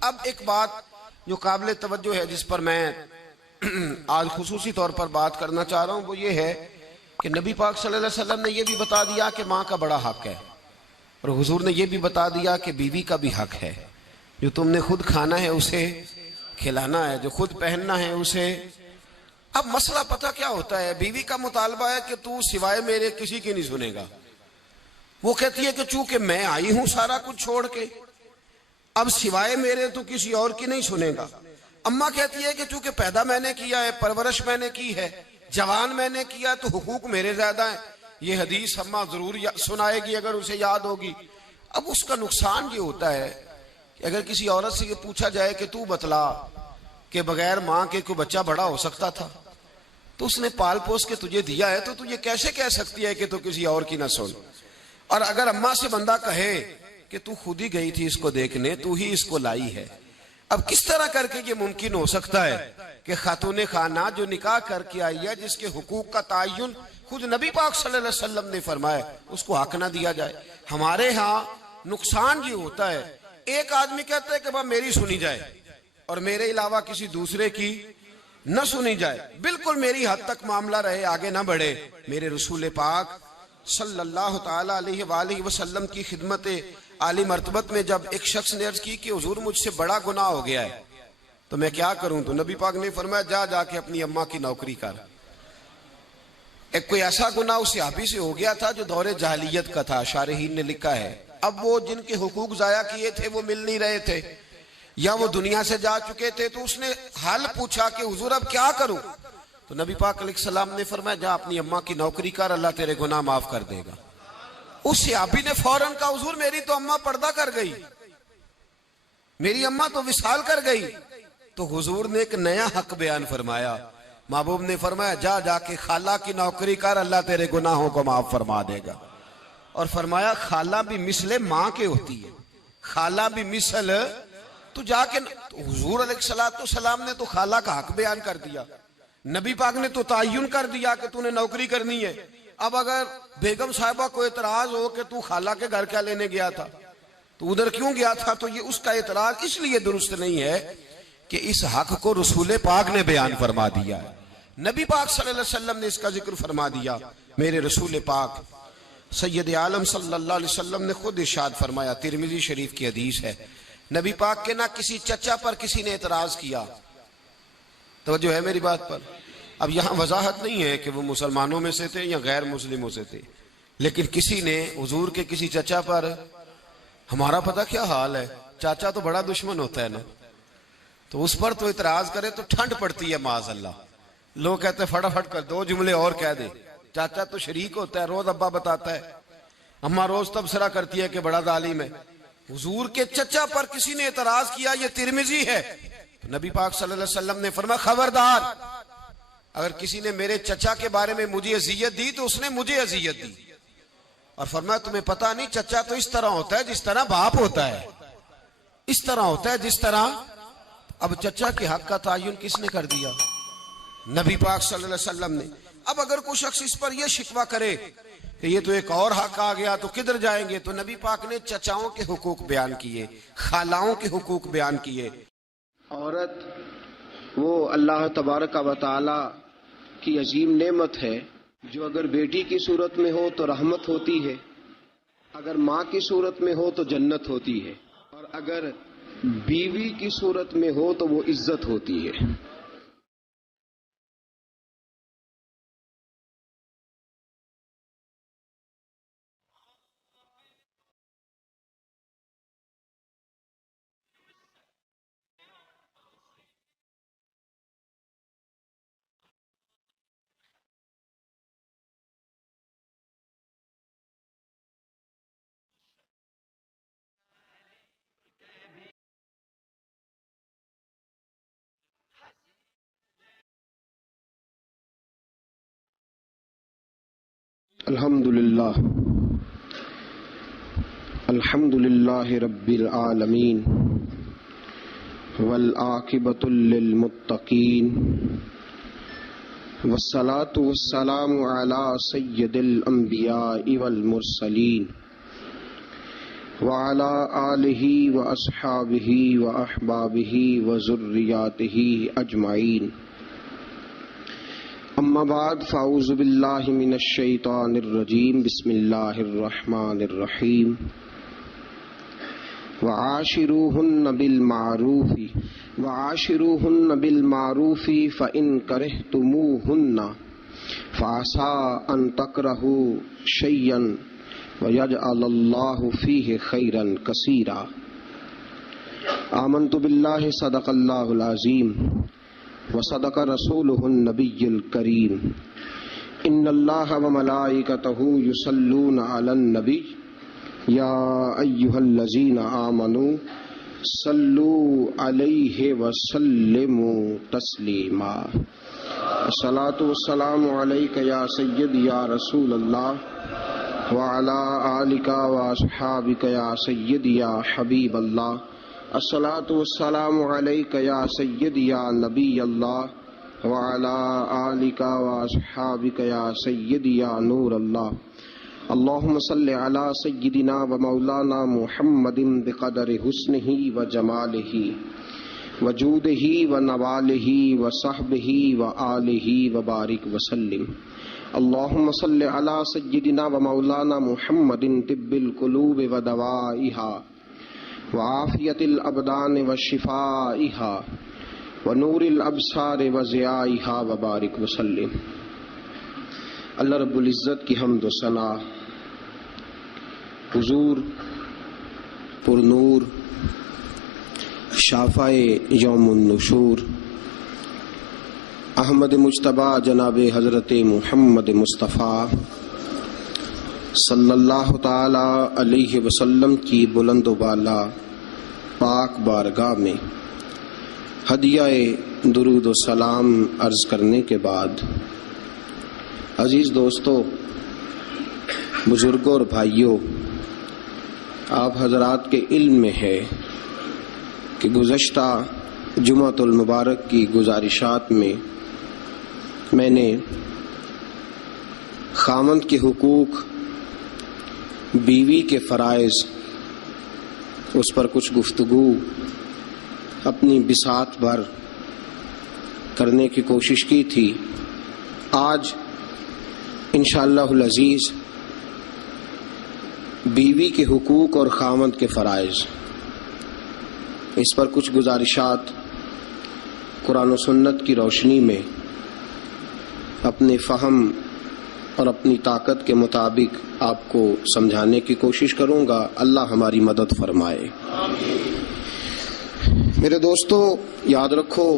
اب ایک بات جو قابل توجہ ہے جس پر میں آج خصوصی طور پر بات کرنا چاہ رہا ہوں وہ یہ ہے کہ نبی پاک صلی اللہ علیہ وسلم نے یہ بھی بتا دیا کہ ماں کا بڑا حق ہے، اور حضور نے یہ بھی بتا دیا کہ بیوی کا بھی حق ہے، جو تم نے خود کھانا ہے اسے کھلانا ہے، جو خود پہننا ہے اسے۔ اب مسئلہ پتہ کیا ہوتا ہے، بیوی کا مطالبہ ہے کہ تو سوائے میرے کسی کی نہیں سنے گا، وہ کہتی ہے کہ چونکہ میں آئی ہوں سارا کچھ چھوڑ کے، اب سوائے میرے تو کسی اور کی نہیں سنے گا۔ اماں کہتی ہے کہ چونکہ پیدا میں نے کیا ہے، پرورش میں نے کی ہے، جوان میں نے کیا، تو حقوق میرے زیادہ ہیں۔ یہ حدیث اماں ضرور سنائے گی اگر اسے یاد ہوگی۔ اب اس کا نقصان یہ ہوتا ہے کہ اگر کسی عورت سے یہ پوچھا جائے کہ تو بتلا کہ بغیر ماں کے کوئی بچہ بڑا ہو سکتا تھا، تو اس نے پال پوس کے تجھے دیا ہے، تو یہ کیسے کہہ سکتی ہے کہ تو کسی اور کی نہ سن؟ اور اگر اماں سے بندہ کہے کہ تو خود ہی گئی تھی اس کو دیکھنے، تو ہی اس کو لائی ہے، اب کس طرح کر کے یہ ممکن ہو سکتا ہے کہ خاتون خانہ جو نکاح کر کے آئی ہے، جس کے حقوق کا تعین خود نبی پاک صلی اللہ علیہ وسلم نے فرمایا، اس کو حق نہ دیا جائے؟ ہمارے ہاں نقصان یہ ہوتا ہے، ایک آدمی کہتا ہے کہ بھائی میری سنی جائے اور میرے علاوہ کسی دوسرے کی نہ سنی جائے، بالکل میری حد تک معاملہ رہے، آگے نہ بڑھے۔ میرے رسول پاک صلی اللہ تعالی علیہ وآلہ وسلم کی خدمت عالی مرتبت میں جب ایک شخص نے عرض کی کہ حضور مجھ سے بڑا گناہ ہو گیا ہے تو میں کیا کروں، تو نبی پاک نے فرمایا جا کے اپنی اماں کی نوکری کر۔ ایک کوئی ایسا گناہ اس صحابی سے ہو گیا تھا جو دور جاہلیت کا تھا، شارحین نے لکھا ہے، اب وہ جن کے حقوق ضائع کیے تھے وہ مل نہیں رہے تھے یا وہ دنیا سے جا چکے تھے، تو اس نے حال پوچھا کہ حضور اب کیا کروں، تو نبی پاک علیہ السلام نے فرمایا جا اپنی اماں کی نوکری کر، اللہ تیرے گناہ معاف کر دے گا۔ اس صحابی نے فوراً کہا حضور میری تو اماں پردہ کر گئی، میری اماں تو وصال کر گئی۔ تو حضور نے ایک نیا حق بیان فرمایا، محبوب نے فرمایا جا کے خالہ کی نوکری کر، اللہ تیرے گناہوں کو معاف فرما دے گا۔ اور فرمایا خالہ بھی مثل ماں کے ہوتی ہے، خالہ بھی مثل، تو جا کے حضور علیہ السلام نے تو خالہ کا حق بیان کر دیا، نبی پاک نے تو تعین کر دیا کہ تو نے نوکری کرنی ہے۔ اب اگر بیگم صاحبہ کو اعتراض ہو کہ تو خالہ کے گھر کیا لینے گیا تھا، تو ادھر کیوں گیا تھا، تو یہ اس کا اعتراض اس لیے درست نہیں ہے کہ اس حق کو رسول پاک نے بیان فرما دیا ہے، نبی پاک صلی اللہ علیہ وسلم نے اس کا ذکر فرما دیا۔ میرے رسول پاک سید عالم صلی اللہ علیہ وسلم نے خود ارشاد فرمایا، ترمذی شریف کی حدیث ہے، نبی پاک کے نہ کسی چچا پر کسی نے اعتراض کیا، توجہ ہے میری بات پر؟ اب یہاں وضاحت نہیں ہے کہ وہ مسلمانوں میں سے تھے یا غیر مسلموں سے تھے، لیکن کسی نے حضور کے کسی چچا پر، ہمارا پتہ کیا حال ہے، چاچا تو بڑا دشمن ہوتا ہے نا، تو اس پر تو اعتراض کرے تو ٹھنڈ پڑتی ہے معاذ اللہ، لوگ کہتے ہیں فٹافٹ کر دو جملے اور کہہ دے، چاچا تو شریک ہوتا ہے، روز ابا بتاتا ہے، اماں روز تبصرہ کرتی ہے کہ بڑا ظالم ہے۔ حضور کے چچا پر کسی نے اعتراض کیا، یہ ترمذی ہے، نبی پاک صلی اللہ علیہ وسلم نے فرمایا خبردار، اگر کسی نے میرے چچا کے بارے میں مجھے اذیت دی تو اس نے مجھے اذیت دی، اور فرمایا تمہیں پتہ نہیں چچا تو اس طرح ہوتا ہے جس طرح باپ ہوتا ہے، اس طرح ہوتا ہے جس طرح۔ اب چچا کے حق کا تعین کس نے کر دیا؟ نبی پاک صلی اللہ علیہ وسلم نے۔ اب اگر کوئی شخص اس پر یہ شکوہ کرے کہ یہ تو ایک اور حق آ گیا تو کدھر جائیں گے، تو نبی پاک نے چچاؤں کے حقوق بیان کیے، خالاؤں کے حقوق بیان کیے۔ عورت وہ اللہ تبارک و تعالی کی عظیم نعمت ہے جو اگر بیٹی کی صورت میں ہو تو رحمت ہوتی ہے، اگر ماں کی صورت میں ہو تو جنت ہوتی ہے، اور اگر بیوی کی صورت میں ہو تو وہ عزت ہوتی ہے۔ الحمد للہ رب العالمین والعاقبۃ للمتقین والصلاة والسلام علی سید الانبیاء والمرسلین وعلى آله وأصحابه وأحبابه وذرياته أجمعين أما بعد فأعوذ بالله من الشيطان الرجيم بسم الله الرحمن الرحيم وعاشروهن بالمعروف فإن كرهتموهن فعسى أن تكرهوا شيئا ويجعل الله فيه خيرا كثيرا آمنت بالله صدق الله العظيم وصدق رسوله النبي الكريم إن الله وملائكته يصلون على النبي يا أيها الذين آمنوا صلوا عليه وسلموا تسليما الصلاة والسلام عليك يا سيدي يا رسول الله وعلى آلك وأصحابك يا سيدي يا حبيب الله الصلاة والسلام عليك يا سيدي يا نبي الله وعلى آلك وأصحابك يا سيدي يا نور الله اللهم صل على سيدنا ومولانا محمد بقدر حسنه وجماله وجوده ونواله وصحبه وآله وبارك وسلم اللهم صل على سيدنا ومولانا محمد طب القلوب ودوائها وعافية الأبدان وشفائها ونور الأبصار وضيائها وبارك وسلم۔ اللہ رب العزت کی حمد و ثنا حضور پر نور شافع یوم النشور احمد مجتبیٰ جناب حضرت محمد مصطفیٰ صلی اللہ تعالی علیہ وسلم کی بلند و بالا پاک بارگاہ میں ہدیہ درود و سلام عرض کرنے کے بعد، عزیز دوستو، بزرگوں اور بھائیوں، آپ حضرات کے علم میں ہے کہ گزشتہ جمعۃ المبارک کی گزارشات میں نے خاوند کے حقوق، بیوی کے فرائض، اس پر کچھ گفتگو اپنی بساط بھر کرنے کی کوشش کی تھی۔ آج انشاءاللہ العزیز بیوی کے حقوق اور خاوند کے فرائض، اس پر کچھ گزارشات قرآن و سنت کی روشنی میں اپنے فہم اور اپنی طاقت کے مطابق آپ کو سمجھانے کی کوشش کروں گا۔ اللہ ہماری مدد فرمائے۔ میرے دوستو، یاد رکھو،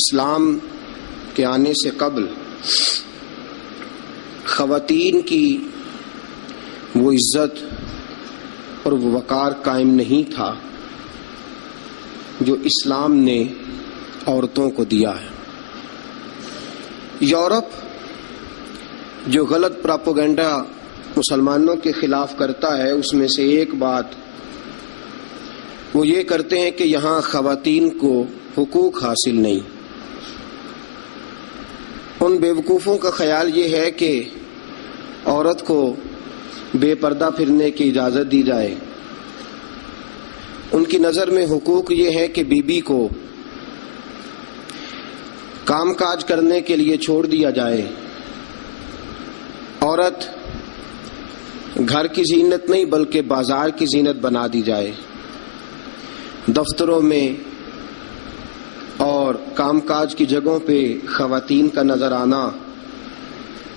اسلام کے آنے سے قبل خواتین کی وہ عزت اور وہ وقار قائم نہیں تھا جو اسلام نے عورتوں کو دیا ہے۔ یورپ جو غلط پراپوگنڈا مسلمانوں کے خلاف کرتا ہے، اس میں سے ایک بات وہ یہ کرتے ہیں کہ یہاں خواتین کو حقوق حاصل نہیں۔ ان بیوقوفوں کا خیال یہ ہے کہ عورت کو بے پردہ پھرنے کی اجازت دی جائے۔ ان کی نظر میں حقوق یہ ہے کہ بیوی کو کام کاج کرنے کے لیے چھوڑ دیا جائے۔ عورت گھر کی زینت نہیں بلکہ بازار کی زینت بنا دی جائے۔ دفتروں میں اور کام کاج کی جگہوں پہ خواتین کا نظر آنا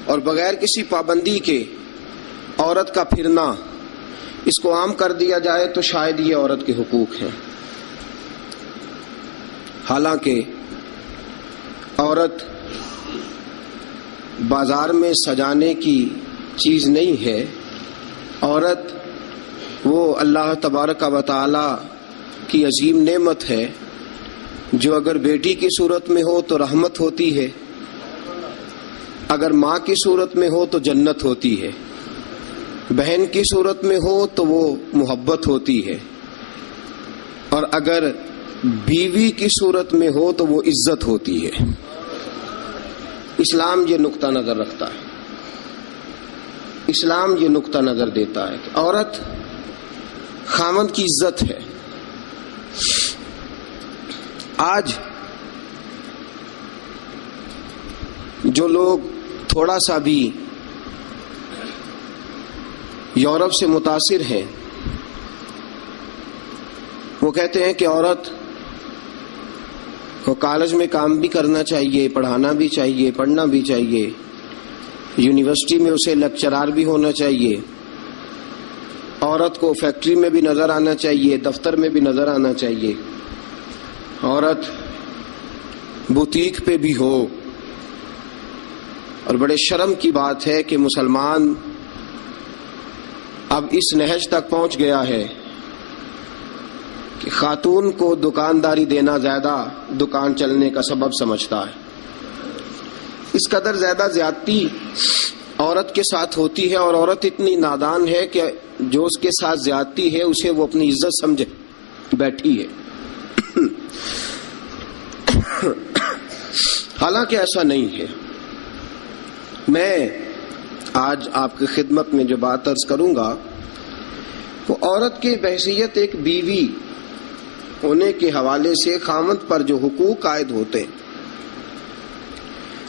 اور بغیر کسی پابندی کے عورت کا پھرنا، اس کو عام کر دیا جائے تو شاید یہ عورت کے حقوق ہیں۔ حالانکہ عورت بازار میں سجانے کی چیز نہیں ہے۔ عورت وہ اللہ تبارک و تعالی کی عظیم نعمت ہے جو اگر بیٹی کی صورت میں ہو تو رحمت ہوتی ہے، اگر ماں کی صورت میں ہو تو جنت ہوتی ہے، بہن کی صورت میں ہو تو وہ محبت ہوتی ہے، اور اگر بیوی کی صورت میں ہو تو وہ عزت ہوتی ہے۔ اسلام یہ نقطہ نظر رکھتا ہے، اسلام یہ نقطہ نظر دیتا ہے کہ عورت خاوند کی عزت ہے. آج جو لوگ تھوڑا سا بھی یورپ سے متاثر ہیں وہ کہتے ہیں کہ عورت کو کالج میں کام بھی کرنا چاہیے، پڑھانا بھی چاہیے، پڑھنا بھی چاہیے، یونیورسٹی میں اسے لیکچرار بھی ہونا چاہیے، عورت کو فیکٹری میں بھی نظر آنا چاہیے، دفتر میں بھی نظر آنا چاہیے، عورت بوتیک پہ بھی ہو. اور بڑے شرم کی بات ہے کہ مسلمان اب اس نہج تک پہنچ گیا ہے کہ خاتون کو دکانداری دینا زیادہ دکان چلنے کا سبب سمجھتا ہے. اس قدر زیادہ زیادتی عورت کے ساتھ ہوتی ہے، اور عورت اتنی نادان ہے کہ جو اس کے ساتھ زیادتی ہے اسے وہ اپنی عزت سمجھے بیٹھی ہے. حالانکہ ایسا نہیں ہے. میں آج آپ کی خدمت میں جو بات عرض کروں گا وہ عورت کی بحیثیت ایک بیوی ہونے کے حوالے سے خاوند پر جو حقوق عائد ہوتے ہیں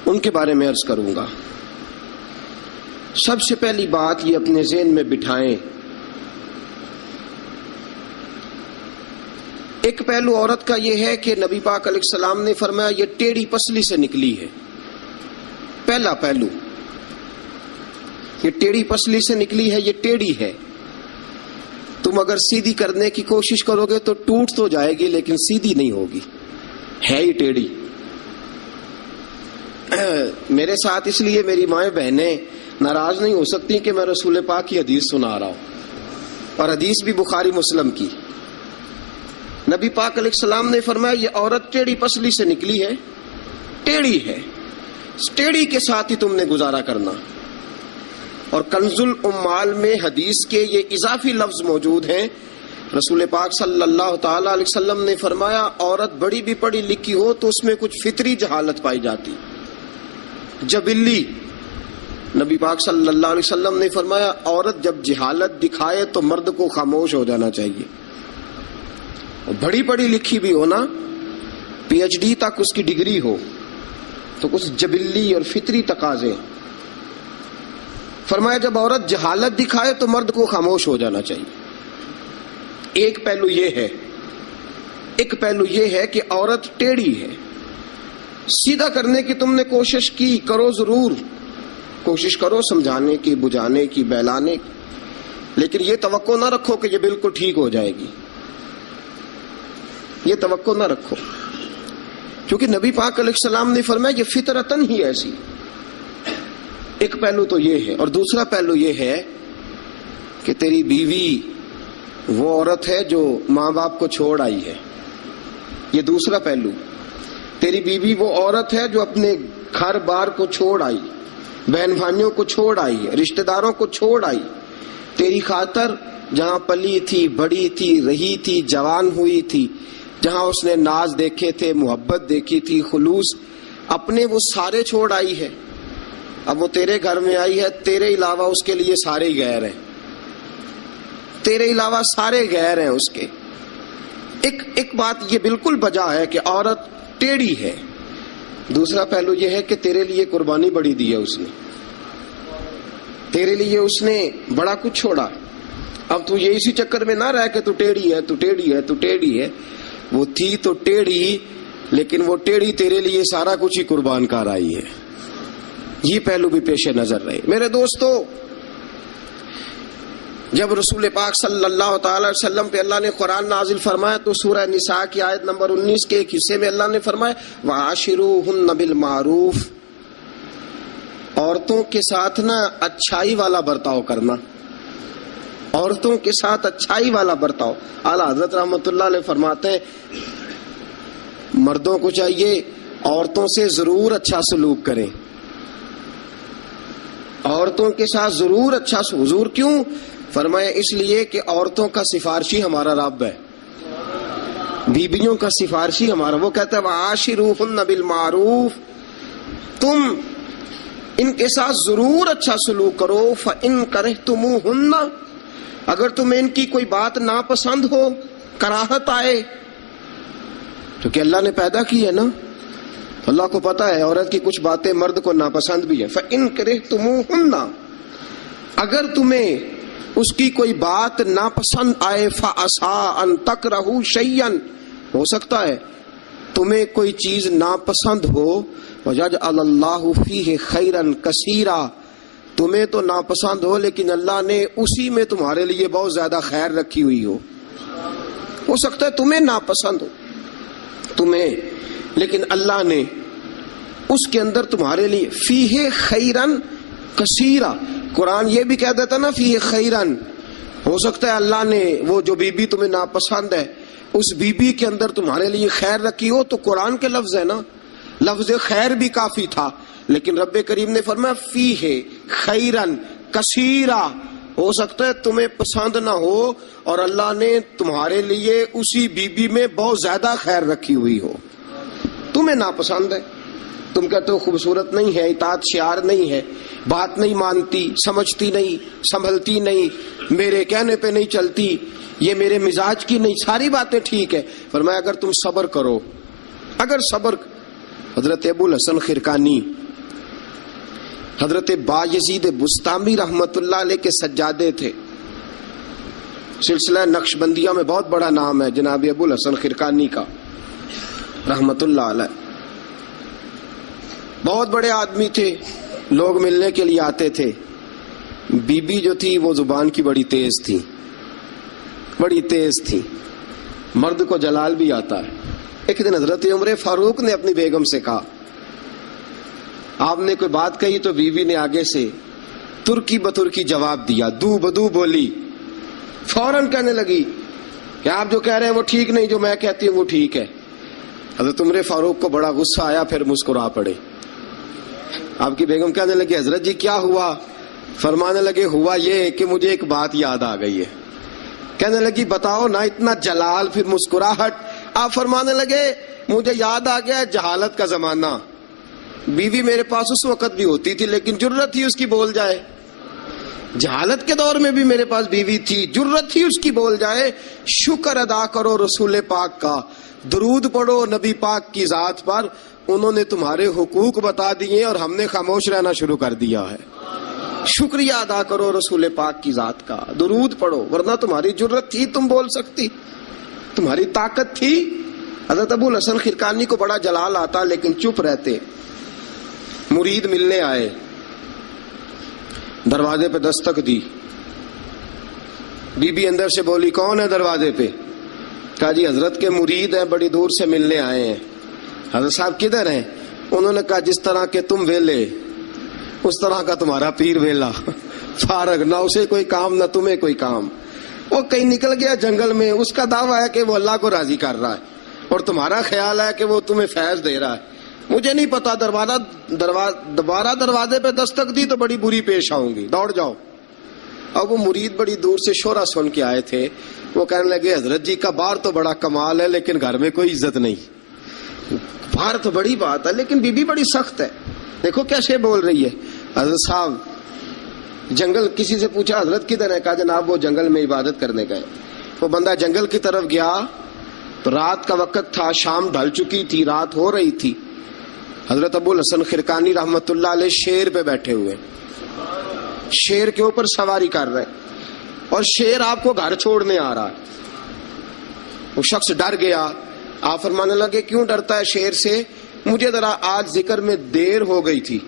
ان کے بارے میں عرض کروں گا. سب سے پہلی بات یہ اپنے ذہن میں بٹھائیں، ایک پہلو عورت کا یہ ہے کہ نبی پاک علیہ السلام نے فرمایا یہ ٹیڑھی پسلی سے نکلی ہے. پہلا پہلو، یہ ٹیڑھی پسلی سے نکلی ہے، یہ ٹیڑھی ہے. تم اگر سیدھی کرنے کی کوشش کرو گے تو ٹوٹ تو جائے گی لیکن سیدھی نہیں ہوگی، ہے ہی ٹیڑھی. میرے ساتھ اس لیے میری مائیں بہنیں ناراض نہیں ہو سکتی کہ میں رسول پاک کی حدیث سنا رہا ہوں، اور حدیث بھی بخاری مسلم کی. نبی پاک علیہ السلام نے فرمایا یہ عورت ٹیڑھی پسلی سے نکلی ہے، ٹیڑھی ہے، اس ٹیڑھی کے ساتھ ہی تم نے گزارا کرنا. اور کنز الامال میں حدیث کے یہ اضافی لفظ موجود ہیں. رسول پاک صلی اللہ تعالی علیہ وسلم نے فرمایا عورت بڑی بھی پڑھی لکھی ہو تو اس میں کچھ فطری جہالت پائی جاتی، جبلی. نبی پاک صلی اللہ علیہ وسلم نے فرمایا عورت جب جہالت دکھائے تو مرد کو خاموش ہو جانا چاہیے. بڑی پڑھی لکھی بھی ہونا، پی ایچ ڈی تک اس کی ڈگری ہو، تو کچھ جبلی اور فطری تقاضے. فرمایا جب عورت جہالت دکھائے تو مرد کو خاموش ہو جانا چاہیے. ایک پہلو یہ ہے کہ عورت ٹیڑھی ہے. سیدھا کرنے کی تم نے کوشش کی، کرو، ضرور کوشش کرو سمجھانے کی، بجھانے کی، بہلانے کی، لیکن یہ توقع نہ رکھو کہ یہ بالکل ٹھیک ہو جائے گی. یہ توقع نہ رکھو، کیونکہ نبی پاک علیہ السلام نے فرمایا یہ فطرتاً ہی ایسی. ایک پہلو تو یہ ہے. اور دوسرا پہلو یہ ہے کہ تیری بیوی وہ عورت ہے جو ماں باپ کو چھوڑ آئی ہے. یہ دوسرا پہلو. تیری بیوی وہ عورت ہے جو اپنے گھر بار کو چھوڑ آئی، بہن بھائیوں کو چھوڑ آئی، رشتہ داروں کو چھوڑ آئی، تیری خاطر جہاں پلی تھی، بڑی تھی، رہی تھی، جوان ہوئی تھی، جہاں اس نے ناز دیکھے تھے، محبت دیکھی تھی، خلوص، اپنے وہ سارے چھوڑ آئی ہے. اب وہ تیرے گھر میں آئی ہے، تیرے علاوہ اس کے لیے سارے غیر ہیں، تیرے علاوہ سارے غیر ہیں اس کے. ایک بات یہ بالکل بجا ہے کہ عورت ٹیڑھی ہے. دوسرا پہلو یہ ہے کہ تیرے لیے قربانی بڑی دی ہے اس نے، تیرے لیے اس نے بڑا کچھ چھوڑا. اب تو یہ اسی چکر میں نہ رہ کہ تو ٹیڑھی ہے، تو ٹیڑھی ہے، تو ٹیڑھی ہے. وہ تھی تو ٹیڑھی، لیکن وہ ٹیڑھی تیرے لیے سارا کچھ ہی قربان کر آئی ہے. یہ پہلو بھی پیش نظر رہے. میرے دوستو، جب رسول پاک صلی اللہ تعالی وسلم پہ اللہ نے قرآن نازل فرمایا تو سورہ نساء کی آیت نمبر 19 کے ایک حصے میں اللہ نے فرمایا وَعَاشِرُوهُنَّ بِالْمَعْرُوفِ، عورتوں کے ساتھ نا اچھائی والا برتاؤ کرنا، عورتوں کے ساتھ اچھائی والا برتاؤ. اعلیٰ حضرت رحمۃ اللہ علیہ فرماتے ہیں مردوں کو چاہیے عورتوں سے ضرور اچھا سلوک کریں، عورتوں کے ساتھ ضرور اچھا سلوک. حضور کیوں؟ فرمایا اس لیے کہ عورتوں کا سفارشی ہمارا رب ہے، بیبیوں کا سفارشی ہمارا. وہ کہتا ہے وَعَاشِرُوهُنَّ بِالْمَعْرُوفِ، تم ان کے ساتھ ضرور اچھا سلوک کرو. فَإِن كَرِهْتُمُوهُنَّ، اگر تمہیں ان کی کوئی بات ناپسند ہو، کراہت آئے، تو کہ اللہ نے پیدا کی ہے نا، اللہ کو پتا ہے عورت کی کچھ باتیں مرد کو ناپسند بھی ہے. فَإِن كَرِهْتُمُوهُنَّ، اگر تمہیں اس کی کوئی بات ناپسند آئے، فَعَسَىٰ أَن تَكْرَهُوا شَيْئًا، ہو سکتا ہے تمہیں کوئی چیز ناپسند ہو، وَيَجْعَلَ اللَّهُ فِيهِ خَيْرًا كَثِيرًا، تمہیں تو ناپسند ہو لیکن اللہ نے اسی میں تمہارے لیے بہت زیادہ خیر رکھی ہوئی ہو سکتا ہے تمہیں ناپسند ہو تمہیں، لیکن اللہ نے اس کے اندر تمہارے لیے فیہ خیرن کثیرا، قرآن یہ بھی کہہ دیتا نا فیہ خیرن، ہو سکتا ہے اللہ نے وہ جو بیوی تمہیں ناپسند ہے اس بیوی کے اندر تمہارے لیے خیر رکھی ہو. تو قرآن کے لفظ ہے نا، لفظ خیر بھی کافی تھا، لیکن رب کریم نے فرمایا فیہ خیرن کثیرا، ہو سکتا ہے تمہیں پسند نہ ہو اور اللہ نے تمہارے لیے اسی بیوی میں بہت زیادہ خیر رکھی ہوئی ہو. تمہیں ناپسند ہے، تم کہتے ہو خوبصورت نہیں ہے، اطاعت شعار نہیں ہے، بات نہیں مانتی، سمجھتی نہیں، سنبھلتی نہیں، میرے کہنے پہ نہیں چلتی، یہ میرے مزاج کی نہیں، ساری باتیں ٹھیک ہے. فرمایا اگر تم صبر کرو، اگر صبر. حضرت ابو الحسن خرقانی، حضرت بایزید بستامی رحمت اللہ علیہ کے سجادے تھے. سلسلہ نقشبندیہ میں بہت بڑا نام ہے جناب ابو الحسن خرقانی کا رحمت اللہ علیہ. بہت بڑے آدمی تھے، لوگ ملنے کے لیے آتے تھے. بی بی جو تھی وہ زبان کی بڑی تیز تھی، بڑی تیز تھی، مرد کو جلال بھی آتا ہے. ایک دن حضرت عمر فاروق نے اپنی بیگم سے کہا، آپ نے کوئی بات کہی تو بیوی نے آگے سے ترکی بترکی جواب دیا، دو بدو بولی، فوراً کہنے لگی کہ آپ جو کہہ رہے ہیں وہ ٹھیک نہیں، جو میں کہتی ہوں وہ ٹھیک ہے. حضرت عمر فاروق کو بڑا غصہ آیا، پھر مسکرا پڑے. آپ کی بیگم کہنے لگی حضرت جی کیا ہوا؟ فرمانے لگے ہوا یہ کہ مجھے ایک بات یاد آ گئی ہے. کہنے لگی بتاؤ نا، اتنا جلال پھر مسکراہٹ. آپ فرمانے لگے مجھے یاد آ گیا جہالت کا زمانہ، بیوی میرے پاس اس وقت بھی ہوتی تھی لیکن جرت تھی اس کی بول جائے. جہالت کے دور میں بھی میرے پاس بیوی تھی، جرت تھی اس کی بول جائے. شکر ادا کرو رسول پاک کا، درود پڑھو نبی پاک کی ذات پر، انہوں نے تمہارے حقوق بتا دیے اور ہم نے خاموش رہنا شروع کر دیا ہے. شکریہ ادا کرو رسول پاک کی ذات کا، درود پڑھو، ورنہ تمہاری جرت تھی تم بول سکتی، تمہاری طاقت تھی. حضرت ابو الحسن خرقانی کو بڑا جلال آتا لیکن چپ رہتے. مرید ملنے آئے، دروازے پہ دستک دی. بی بی اندر سے بولی کون ہے دروازے پہ؟ کہا جی حضرت کے مرید ہیں، بڑی دور سے ملنے آئے ہیں. حضرت صاحب کدھر ہیں؟ انہوں نے کہا جس طرح کہ تم ویلے اس طرح کا تمہارا پیر ویلا، فارغ، نہ اسے کوئی کام نہ تمہیں کوئی کام. وہ کہیں نکل گیا جنگل میں، اس کا دعویٰ ہے کہ وہ اللہ کو راضی کر رہا ہے اور تمہارا خیال ہے کہ وہ تمہیں فیض دے رہا ہے. مجھے نہیں پتا، دوبارہ دروازے پہ دستک دی تو بڑی بری پیش آؤں گی، دوڑ جاؤ. اب وہ مرید بڑی دور سے شورا سن کے آئے تھے. وہ کہنے لگے حضرت جی کا باہر تو بڑا کمال ہے لیکن گھر میں کوئی عزت نہیں. باہر تو بڑی بات ہے لیکن بی بی بڑی سخت ہے، دیکھو کیسے بول رہی ہے. حضرت صاحب جنگل، کسی سے پوچھا حضرت کدھر ہے؟ کہا جناب وہ جنگل میں عبادت کرنے گئے. وہ بندہ جنگل کی طرف گیا تو رات کا وقت تھا، شام ڈھل چکی تھی، رات ہو رہی تھی. حضرت ابو الحسن خرقانی رحمت اللہ علیہ شیر پہ بیٹھے ہوئے، شیر کے اوپر سواری کر رہے اور شیر آپ کو گھر چھوڑنے آ رہا ہے. وہ شخص ڈر گیا. آپ فرمانے لگے کیوں ڈرتا ہے شیر سے؟ مجھے ذرا آج ذکر میں دیر ہو گئی تھی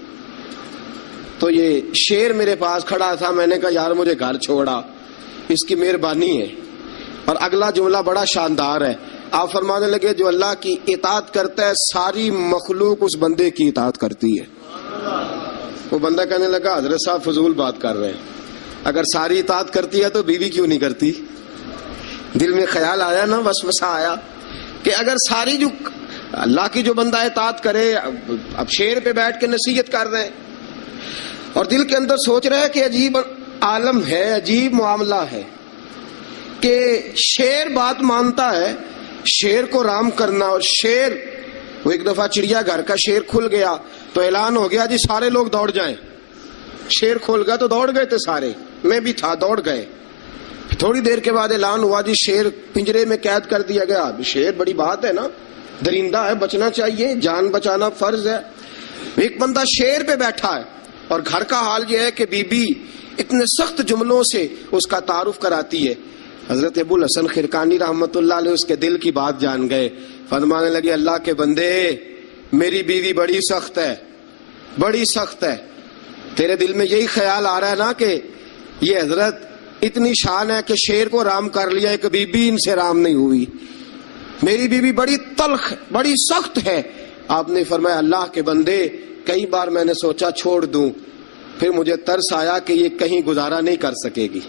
تو یہ شیر میرے پاس کھڑا تھا، میں نے کہا یار مجھے گھر چھوڑا، اس کی مہربانی ہے. اور اگلا جملہ بڑا شاندار ہے. آپ فرمانے لگے جو اللہ کی اطاعت کرتا ہے ساری مخلوق اس بندے کی اطاعت کرتی ہے. وہ بندہ کہنے لگا حضرت صاحب فضول بات کر رہے ہیں، اگر ساری اطاعت کرتی ہے تو بیوی کیوں نہیں کرتی؟ دل میں خیال آیا نا، وسوسہ آیا کہ اگر ساری جو اللہ کی جو بندہ اطاعت کرے، اب شیر پہ بیٹھ کے نصیحت کر رہے ہیں اور دل کے اندر سوچ رہے ہیں کہ عجیب عالم ہے، عجیب معاملہ ہے کہ شیر بات مانتا ہے، شیر کو رام کرنا. اور شیر، وہ ایک دفعہ چڑیا گھر کا شیر کھل گیا تو اعلان ہو گیا جی سارے لوگ دوڑ جائیں. شیر کھول گیا تو دوڑ گئے تھے سارے، میں بھی تھا، دوڑ گئے. تھوڑی دیر کے بعد اعلان ہوا جی شیر پنجرے میں قید کر دیا گیا. شیر بڑی بات ہے نا, درندہ ہے, بچنا چاہیے, جان بچانا فرض ہے. ایک بندہ شیر پہ بیٹھا ہے اور گھر کا حال یہ ہے کہ بی بی اتنے سخت جملوں سے اس کا تعارف کراتی ہے. حضرت ابو الحسن خرقانی رحمت اللہ علیہ اس کے دل کی بات جان گئے. فرمانے لگے اللہ کے بندے میری بیوی بڑی سخت ہے, بڑی سخت ہے. تیرے دل میں یہی خیال آ رہا ہے نا کہ یہ حضرت اتنی شان ہے کہ شیر کو رام کر لیا, ایک بی بی ان سے رام نہیں ہوئی. میری بیوی بڑی تلخ بڑی سخت ہے. آپ نے فرمایا اللہ کے بندے کئی بار میں نے سوچا چھوڑ دوں, پھر مجھے ترس آیا کہ یہ کہیں گزارا نہیں کر سکے گی,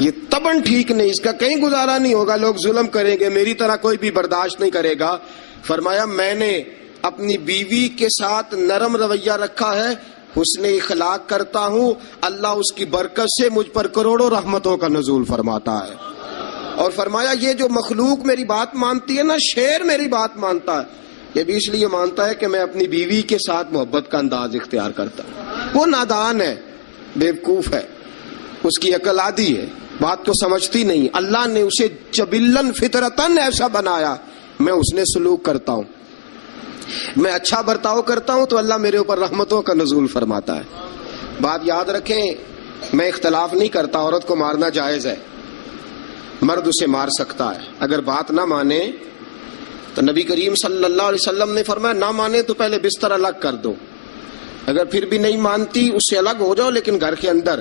یہ تبن ٹھیک نہیں, اس کا کہیں گزارا نہیں ہوگا, لوگ ظلم کریں گے, میری طرح کوئی بھی برداشت نہیں کرے گا. فرمایا میں نے اپنی بیوی کے ساتھ نرم رویہ رکھا ہے, حسن اخلاق کرتا ہوں, اللہ اس کی برکت سے مجھ پر کروڑوں رحمتوں کا نزول فرماتا ہے. اور فرمایا یہ جو مخلوق میری بات مانتی ہے نا, شیر میری بات مانتا ہے, یہ بھی اس لیے مانتا ہے کہ میں اپنی بیوی کے ساتھ محبت کا انداز اختیار کرتا ہوں. وہ نادان ہے, بیوقوف ہے, اس کی عقل آدھی ہے, بات کو سمجھتی نہیں. اللہ نے اسے جبلن فطرتن ایسا بنایا, میں اس نے سلوک کرتا ہوں, میں اچھا برتاؤ کرتا ہوں تو اللہ میرے اوپر رحمتوں کا نزول فرماتا ہے. بات یاد رکھیں, میں اختلاف نہیں کرتا, عورت کو مارنا جائز ہے, مرد اسے مار سکتا ہے. اگر بات نہ مانے تو نبی کریم صلی اللہ علیہ وسلم نے فرمایا نہ مانے تو پہلے بستر الگ کر دو, اگر پھر بھی نہیں مانتی اس سے الگ ہو جاؤ, لیکن گھر کے اندر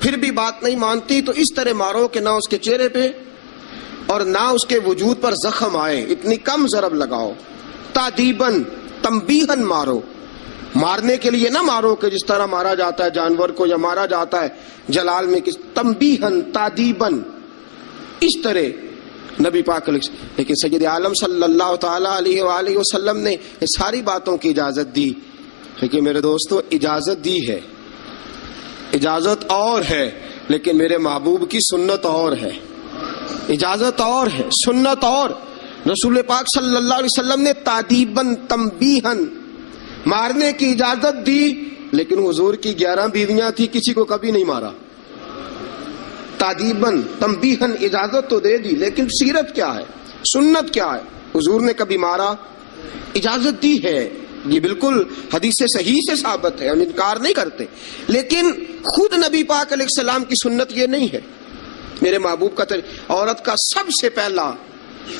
پھر بھی بات نہیں مانتی تو اس طرح مارو کہ نہ اس کے چہرے پہ اور نہ اس کے وجود پر زخم آئے, اتنی کم ضرب لگاؤ. تادیباً تنبیہاً مارو, مارنے کے لیے نہ مارو کہ جس طرح مارا جاتا ہے جانور کو یا مارا جاتا ہے جلال میں, تنبیہاً تادیباً, اس طرح نبی پاک علیہ. لیکن سید عالم صلی اللہ تعالی علیہ وآلہ وسلم نے یہ ساری باتوں کی اجازت دی. لیکن میرے دوستو اجازت دی ہے, اجازت اور ہے, لیکن میرے محبوب کی سنت اور ہے. اجازت اور ہے, سنت اور. رسول پاک صلی اللہ علیہ وسلم نے تادیباً تنبیہاً مارنے کی اجازت دی, لیکن حضور کی 11 بیویاں تھی, کسی کو کبھی نہیں مارا. تادیباً تنبیہاً اجازت تو دے دی, لیکن سیرت کیا ہے, سنت کیا ہے, حضور نے کبھی مارا؟ اجازت دی ہے, یہ بالکل حدیث صحیح سے ثابت ہے, ہم انکار نہیں کرتے. لیکن خود نبی پاک علیہ السلام کی سنت یہ نہیں ہے. میرے محبوب کا عورت کا سب سے پہلا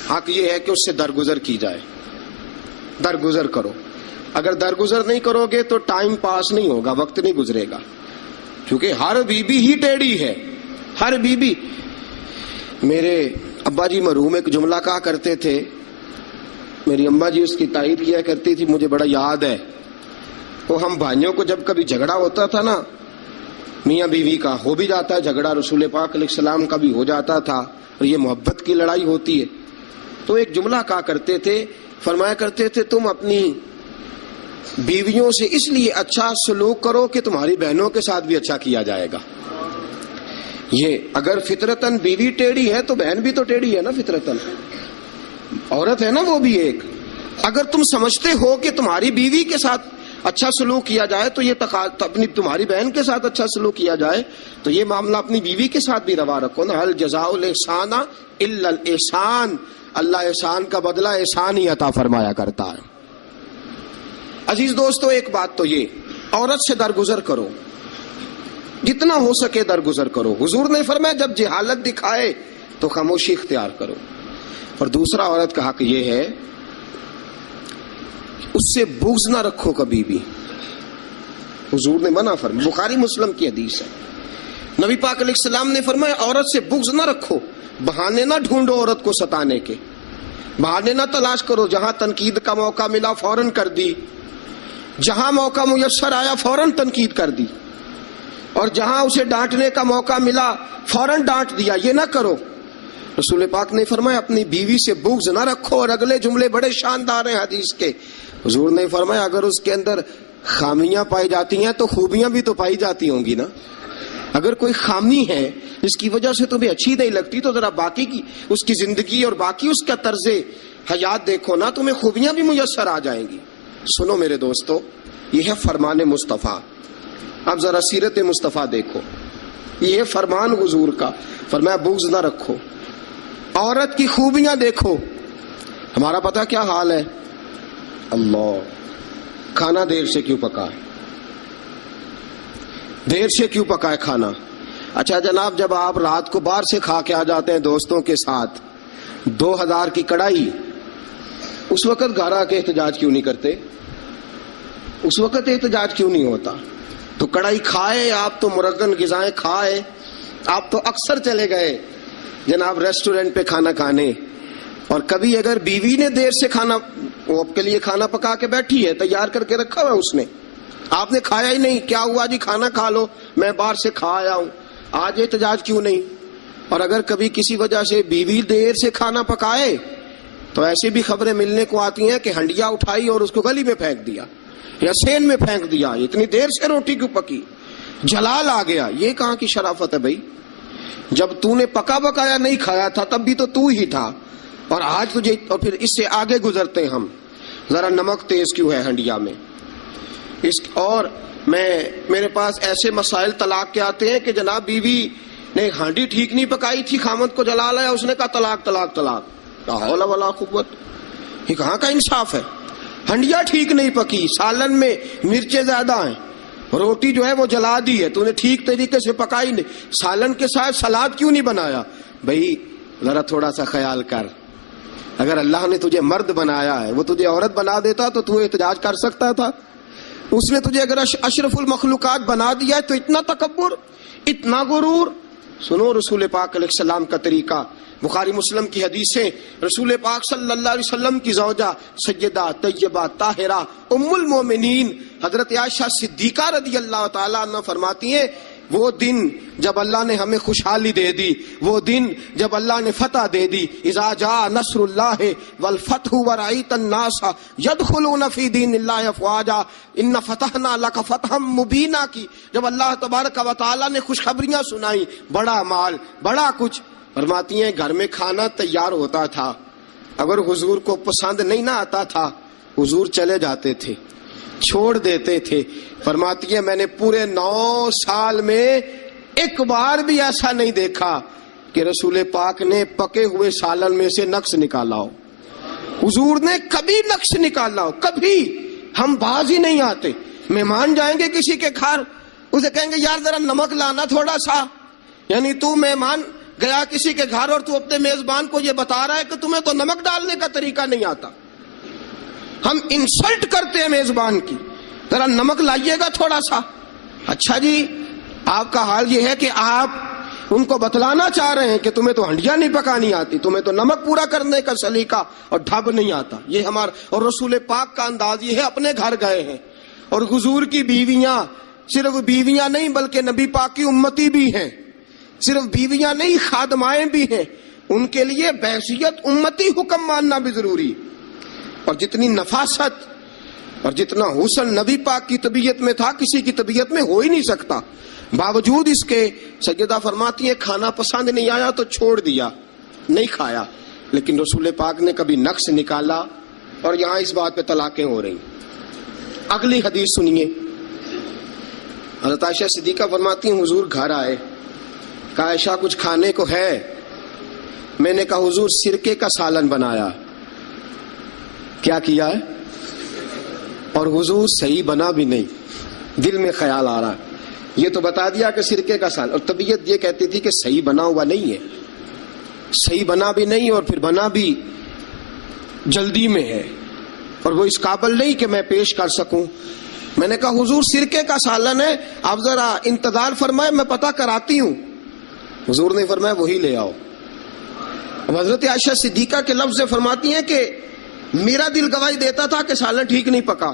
حق یہ ہے کہ اس سے درگزر کی جائے, درگزر کرو. اگر درگزر نہیں کرو گے تو ٹائم پاس نہیں ہوگا, وقت نہیں گزرے گا, کیونکہ ہر بی بی ہی ٹیڑھی ہے, ہر بی بی. میرے ابا جی مرحوم ایک جملہ کہا کرتے تھے, میری اماں جی اس کی تائید کیا کرتی تھی, مجھے بڑا یاد ہے. وہ ہم بھائیوں کو جب کبھی جھگڑا ہوتا تھا نا, میاں بیوی کا ہو بھی جاتا ہے جھگڑا, رسول پاک علیہ السلام کا بھی ہو جاتا تھا, اور یہ محبت کی لڑائی ہوتی ہے, تو ایک جملہ کہا کرتے تھے, فرمایا کرتے تھے تم اپنی بیویوں سے اس لیے اچھا سلوک کرو کہ تمہاری بہنوں کے ساتھ بھی اچھا کیا جائے گا. یہ اگر فطرتاً بیوی ٹیڑھی ہے تو بہن بھی تو ٹیڑھی ہے نا, فطرتاً عورت ہے نا وہ بھی ایک. اگر تم سمجھتے ہو کہ تمہاری بیوی کے ساتھ اچھا سلوک کیا جائے تو یہ اپنی تمہاری بہن کے ساتھ اچھا سلوک کیا جائے, تو یہ معاملہ اپنی بیوی کے ساتھ بھی روا رکھو نا. هل جزاء الاحسان الا الاحسان, اللہ احسان کا بدلہ احسان ہی عطا فرمایا کرتا ہے. عزیز دوستو ایک بات تو یہ, عورت سے درگزر کرو, جتنا ہو سکے درگزر کرو. حضور نے فرمایا جب جہالت دکھائے تو خاموشی اختیار کرو. اور دوسرا عورت کا حق یہ ہے اس سے بغض نہ رکھو کبھی بھی. حضور نے منع فرمایا, بخاری مسلم کی حدیث ہے, نبی پاک علیہ السلام نے فرمایا عورت سے بغض نہ رکھو, بہانے نہ ڈھونڈو عورت کو ستانے کے, بہانے نہ تلاش کرو. جہاں تنقید کا موقع ملا فوراً کر دی, جہاں موقع میسر آیا فوراً تنقید کر دی, اور جہاں اسے ڈانٹنے کا موقع ملا فوراً ڈانٹ دیا. یہ نہ کرو. رسول پاک نے فرمایا اپنی بیوی سے بغض نہ رکھو. اور اگلے جملے بڑے شاندار ہیں حدیث کے. حضور نے فرمایا اگر اس کے اندر خامیاں پائی جاتی ہیں تو خوبیاں بھی تو پائی جاتی ہوں گی نا. اگر کوئی خامی ہے جس کی وجہ سے تمہیں اچھی نہیں لگتی تو ذرا باقی کی اس کی زندگی اور باقی اس کا طرز حیات دیکھو نا, تمہیں خوبیاں بھی میسر آ جائیں گی. سنو میرے دوستو, یہ ہے فرمان مصطفیٰ. اب ذرا سیرت مصطفیٰ دیکھو. یہ فرمان حضور کا. فرمایا بغض نہ رکھو, عورت کی خوبیاں دیکھو. ہمارا پتہ کیا حال ہے, اللہ کھانا دیر سے کیوں پکائے, دیر سے کیوں پکائے کھانا. اچھا جناب, جب آپ رات کو باہر سے کھا کے آ جاتے ہیں دوستوں کے ساتھ 2000 کی کڑھائی, اس وقت گھر آ کے احتجاج کیوں نہیں کرتے؟ اس وقت احتجاج کیوں نہیں ہوتا؟ تو کڑھائی کھائے آپ, تو مرغن غذائیں کھائے آپ, تو اکثر چلے گئے جناب ریسٹورنٹ پہ کھانا کھانے. اور کبھی اگر بیوی نے دیر سے کھانا, وہ آپ کے لیے کھانا پکا کے بیٹھی ہے, تیار کر کے رکھا ہوا اس نے, آپ نے کھایا ہی نہیں, کیا ہوا جی کھانا کھا لو, میں باہر سے کھا آیا ہوں, آج احتجاج کیوں نہیں؟ اور اگر کبھی کسی وجہ سے بیوی دیر سے کھانا پکائے تو ایسی بھی خبریں ملنے کو آتی ہیں کہ ہنڈیا اٹھائی اور اس کو گلی میں پھینک دیا یا سین میں پھینک دیا, اتنی دیر سے روٹی کیوں پکی, جلال آ گیا. یہ کہاں کی شرافت ہے بھائی؟ جب تو نے پکا بکایا نہیں کھایا تھا تب بھی تو ہی تھا, اور آج تجھے, اور پھر اس سے آگے گزرتے ہم, ذرا نمک تیز کیوں ہے ہنڈیا میں اس. اور میرے پاس ایسے مسائل طلاق کے آتے ہیں کہ جناب بیوی نے ہانڈی ٹھیک نہیں پکائی تھی, خامد کو جلال آیا, اس نے کہا طلاق طلاق طلاق. لا حول ولا قوت, یہ کہاں کا انصاف ہے؟ ہنڈیا ٹھیک نہیں پکی, سالن میں مرچیں زیادہ ہیں, روٹی جو ہے وہ جلا دی ہے, تو نے ٹھیک طریقے سے پکائی نہیں, سالن کے ساتھ سلاد کیوں نہیں بنایا؟ بھائی ذرا تھوڑا سا خیال کر, اگر اللہ نے تجھے مرد بنایا ہے, وہ تجھے عورت بنا دیتا تو احتجاج کر سکتا تھا. اس نے تجھے اگر اشرف المخلوقات بنا دیا ہے تو اتنا تکبر, اتنا غرور. سنو رسول پاک علیہ السلام کا طریقہ, بخاری مسلم کی حدیثیں. رسول پاک صلی اللہ علیہ وسلم کی زوجہ سیدہ طیبہ طاہرہ ام المومنین حضرت عائشہ صدیقہ رضی اللہ تعالیٰ عنہ فرماتی ہیں, وہ دن جب اللہ نے ہمیں خوشحالی دے دی, وہ دن جب اللہ نے فتح دے دی, اذا جاء نصر اللہ والفتح ورأیت الناس یدخلون فی دین اللہ افواجا ان فتحنا لک فتحا مبینا کی, جب اللہ تبارک و تعالیٰ نے خوشخبریاں سنائی, بڑا مال بڑا کچھ. فرماتی ہیں گھر میں کھانا تیار ہوتا تھا, اگر حضور کو پسند نہیں نہ آتا تھا حضور چلے جاتے تھے, چھوڑ دیتے تھے. فرماتی ہے میں نے پورے 9 سال میں ایک بار بھی ایسا نہیں دیکھا کہ رسول پاک نے پکے ہوئے سالن میں سے نقص نکالا ہو. حضور نے کبھی نقص نکالا ہو, کبھی. ہم باز ہی نہیں آتے, مہمان جائیں گے کسی کے گھر, اسے کہیں گے یار ذرا نمک لانا تھوڑا سا, یعنی تو مہمان گیا کسی کے گھر اور تو اپنے میزبان کو یہ بتا رہا ہے کہ تمہیں تو نمک ڈالنے کا طریقہ نہیں آتا. ہم انسلٹ کرتے ہیں میزبان کی, ذرا نمک لائیے گا تھوڑا سا. اچھا جی, آپ کا حال یہ ہے کہ آپ ان کو بتلانا چاہ رہے ہیں کہ تمہیں تو ہنڈیاں نہیں پکانی آتی, تمہیں تو نمک پورا کرنے کا سلیقہ اور ڈھب نہیں آتا. یہ ہمارا, اور رسول پاک کا انداز یہ ہے, اپنے گھر گئے ہیں اور حضور کی بیویاں صرف بیویاں نہیں بلکہ نبی پاک کی امتی بھی ہیں, صرف بیویاں نہیں خادمائیں بھی ہیں, ان کے لیے بحیثیت امتی حکم ماننا بھی ضروری. اور جتنی نفاست اور جتنا حسن نبی پاک کی طبیعت میں تھا کسی کی طبیعت میں ہو ہی نہیں سکتا. باوجود اس کے سیدہ فرماتی ہیں کھانا پسند نہیں آیا تو چھوڑ دیا, نہیں کھایا, لیکن رسول پاک نے کبھی نقص نکالا. اور یہاں اس بات پہ طلاقیں ہو رہی. اگلی حدیث سنیے. حضرت عائشہ صدیقہ فرماتی ہیں حضور گھر آئے, کہا عائشہ کچھ کھانے کو ہے؟ میں نے کہا حضور سرکے کا سالن بنایا. کیا کیا ہے؟ اور حضور صحیح بنا بھی نہیں, دل میں خیال آ رہا, یہ تو بتا دیا کہ سرکے کا سالن, اور طبیعت یہ کہتی تھی کہ صحیح بنا ہوا نہیں ہے, صحیح بنا بھی نہیں اور پھر بنا بھی جلدی میں ہے, اور وہ اس قابل نہیں کہ میں پیش کر سکوں. میں نے کہا حضور سرکے کا سالن ہے, آپ ذرا انتظار فرمائے میں پتہ کراتی ہوں. حضور نے فرمایا وہی لے آؤ. اب حضرت عائشہ صدیقہ کے لفظ سے فرماتی ہیں کہ میرا دل گواہی دیتا تھا کہ سالن ٹھیک نہیں پکا,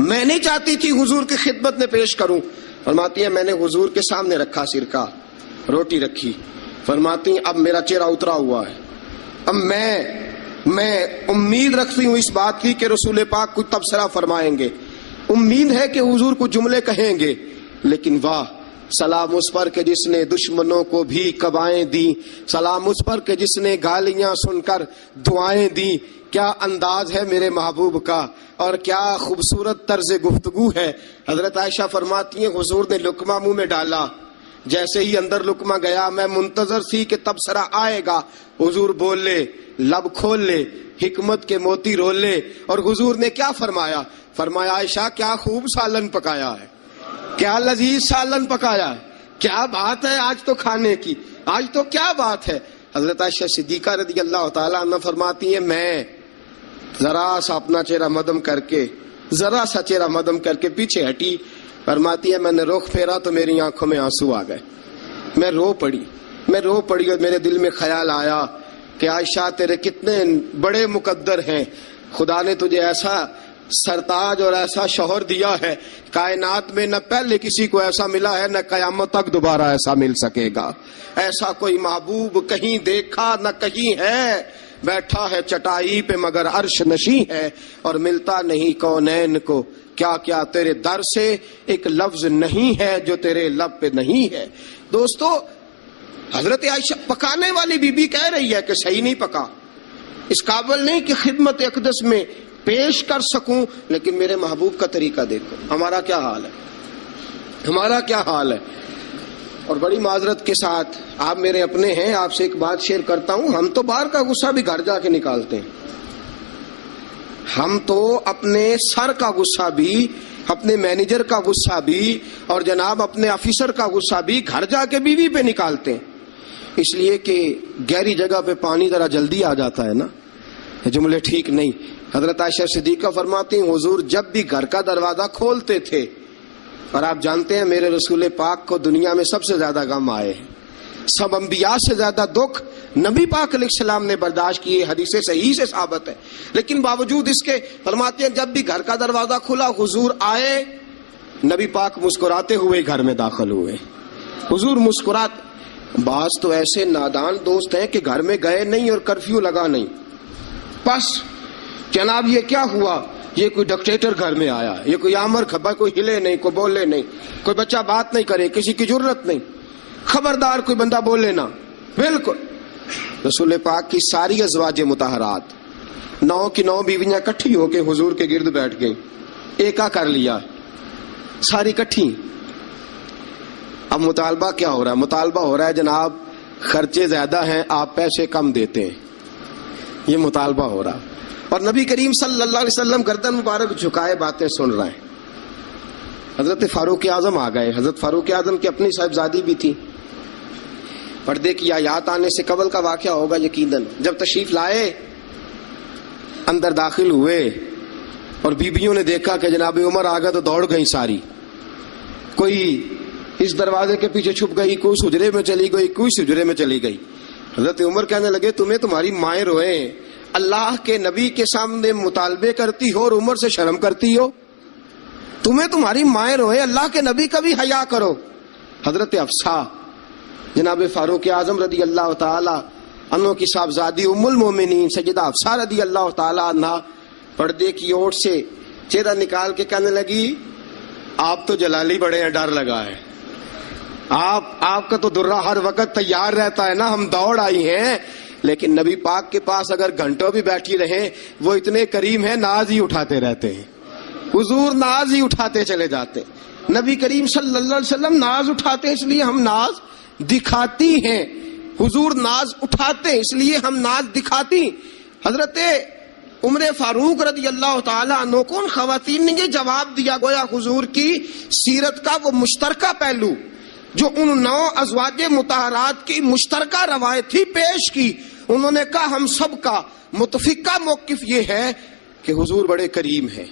میں نہیں چاہتی تھی حضور کی خدمت میں پیش کروں. فرماتی ہیں میں نے حضور کے سامنے رکھا سرکہ, روٹی رکھی. فرماتی ہیں اب میرا چہرہ اترا ہوا ہے, اب میں امید رکھتی ہوں اس بات کی کہ رسول پاک کچھ تبصرہ فرمائیں گے, امید ہے کہ حضور کچھ جملے کہیں گے. لیکن واہ, سلام اس پر کہ جس نے دشمنوں کو بھی قبائیں دی, سلام اس پر کہ جس نے گالیاں سن کر دعائیں دی. کیا انداز ہے میرے محبوب کا, اور کیا خوبصورت طرز گفتگو ہے. حضرت عائشہ فرماتی ہیں حضور نے لقمہ منہ میں ڈالا, جیسے ہی اندر لقمہ گیا میں منتظر تھی کہ تبصرہ آئے گا، حضور بول لے، لب کھول لے، حکمت کے موتی رول لے. اور حضور نے کیا فرمایا؟ فرمایا عائشہ کیا خوب سالن پکایا ہے، کیا لذیذ سالن پکایا ہے، کیا بات ہے آج تو کھانے کی، آج تو کیا بات ہے. حضرت عائشہ صدیقہ رضی اللہ تعالیٰ عنہ فرماتی ہیں میں ذرا سا اپنا چہرہ مدم کر کے، ذرا سا چہرہ مدم کر کے پیچھے ہٹی. فرماتی ہے میں نے رخ پھیرا تو میری آنکھوں میں آنسو آ گئے، میں رو پڑی اور میرے دل میں خیال آیا کہ عائشہ تیرے کتنے بڑے مقدر ہیں، خدا نے تجھے ایسا سرتاج اور ایسا شوہر دیا ہے، کائنات میں نہ پہلے کسی کو ایسا ملا ہے، نہ قیامت تک دوبارہ ایسا مل سکے گا. ایسا کوئی محبوب کہیں دیکھا نہ کہیں ہے، بیٹھا ہے چٹائی پہ مگر عرش نشیں ہے، اور ملتا نہیں کونین کو کیا کیا تیرے در سے ایک لفظ نہیں ہے جو تیرے لب پہ نہیں ہے. دوستو حضرت عائشہ پکانے والی بی بی کہہ رہی ہے کہ صحیح نہیں پکا، اس قابل نہیں کہ خدمت اقدس میں پیش کر سکوں، لیکن میرے محبوب کا طریقہ دیکھو ہمارا کیا حال ہے، ہمارا کیا حال ہے. اور بڑی معذرت کے ساتھ آپ میرے اپنے ہیں، آپ سے ایک بات شیئر کرتا ہوں، ہم تو باہر کا غصہ بھی گھر جا کے نکالتے ہیں. ہم تو اپنے سر کا غصہ بھی، اپنے مینیجر کا غصہ بھی، اور جناب اپنے آفیسر کا غصہ بھی گھر جا کے بیوی پہ نکالتے ہیں، اس لیے کہ گہری جگہ پہ پانی ذرا جلدی آ جاتا ہے نا. یہ جملے ٹھیک نہیں. حضرت عائشہ صدیقہ فرماتی ہیں حضور جب بھی گھر کا دروازہ کھولتے تھے، اور آپ جانتے ہیں میرے رسول پاک کو دنیا میں سب سے زیادہ غم آئے ہیں، سب انبیاء سے زیادہ دکھ نبی پاک علیہ السلام نے برداشت کیے، حدیث صحیح سے ثابت ہے، لیکن باوجود اس کے فرماتے ہیں جب بھی گھر کا دروازہ کھلا حضور آئے، نبی پاک مسکراتے ہوئے گھر میں داخل ہوئے. حضور مسکراتے. بعض تو ایسے نادان دوست ہیں کہ گھر میں گئے نہیں اور کرفیو لگا نہیں، بس جناب یہ کیا ہوا، یہ کوئی ڈکٹیٹر گھر میں آیا، یہ کوئی آمر کھپا، کوئی ہلے نہیں، کوئی بولے نہیں، کوئی بچہ بات نہیں کرے، کسی کی ضرورت نہیں، خبردار کوئی بندہ بولے نہ. بالکل رسول پاک کی ساری ازواج مطہرات 9 کی 9 بیویاں کٹھی ہو کے حضور کے گرد بیٹھ گئیں، ایکا کر لیا ساری کٹھی. اب مطالبہ کیا ہو رہا ہے؟ مطالبہ ہو رہا ہے جناب خرچے زیادہ ہیں، آپ پیسے کم دیتے ہیں، یہ مطالبہ ہو رہا. اور نبی کریم صلی اللہ علیہ وسلم گردن مبارک جھکائے باتیں سن رہے ہیں. حضرت فاروق اعظم آ گئے. حضرت فاروق اعظم کی اپنی صاحبزادی بھی تھی. پردے کی آیات آنے سے قبل کا واقعہ ہوگا یقیناً. جب تشریف لائے اندر داخل ہوئے اور بیبیوں نے دیکھا کہ جناب عمر آ گیا تو دوڑ گئی ساری، کوئی اس دروازے کے پیچھے چھپ گئی، کوئی اس حجرے میں چلی گئی، کوئی اس حجرے میں چلی گئی. حضرت عمر کہنے لگے تمہیں تمہاری مائیں روئیں، اللہ کے نبی کے سامنے مطالبے کرتی ہو اور عمر سے شرم کرتی ہو، تمہیں تمہاری مائیں روئیں، اللہ کے نبی کا بھی حیا کرو. حضرت حفصہ جناب فاروق اعظم رضی اللہ تعالی عنہ کی صاحبزادی ام المومنین سیدہ حفصہ رضی اللہ تعالی عنہ پردے کی اوٹ سے چہرہ نکال کے کہنے لگی آپ تو جلالی بڑے ہیں، ڈر لگا ہے، آپ کا تو درہ ہر وقت تیار رہتا ہے نا، ہم دوڑ آئی ہیں، لیکن نبی پاک کے پاس اگر گھنٹوں بھی بیٹھی رہیں وہ اتنے کریم ہیں، ناز ہی اٹھاتے رہتے ہیں. حضور ناز ہی اٹھاتے چلے جاتے. نبی کریم صلی اللہ علیہ وسلم ناز اٹھاتے اس لیے ہم ناز دکھاتی ہیں، حضور ناز اٹھاتے اس لیے ہم ناز دکھاتی. حضرت عمر فاروق رضی اللہ تعالی عنہ کو ان خواتین نے یہ جواب دیا، گویا حضور کی سیرت کا وہ مشترکہ پہلو جو ان 9 ازواج مطہرات کی مشترکہ روایت تھی پیش کی. انہوں نے کہا ہم سب کا متفقہ موقف یہ ہے کہ حضور بڑے کریم ہیں،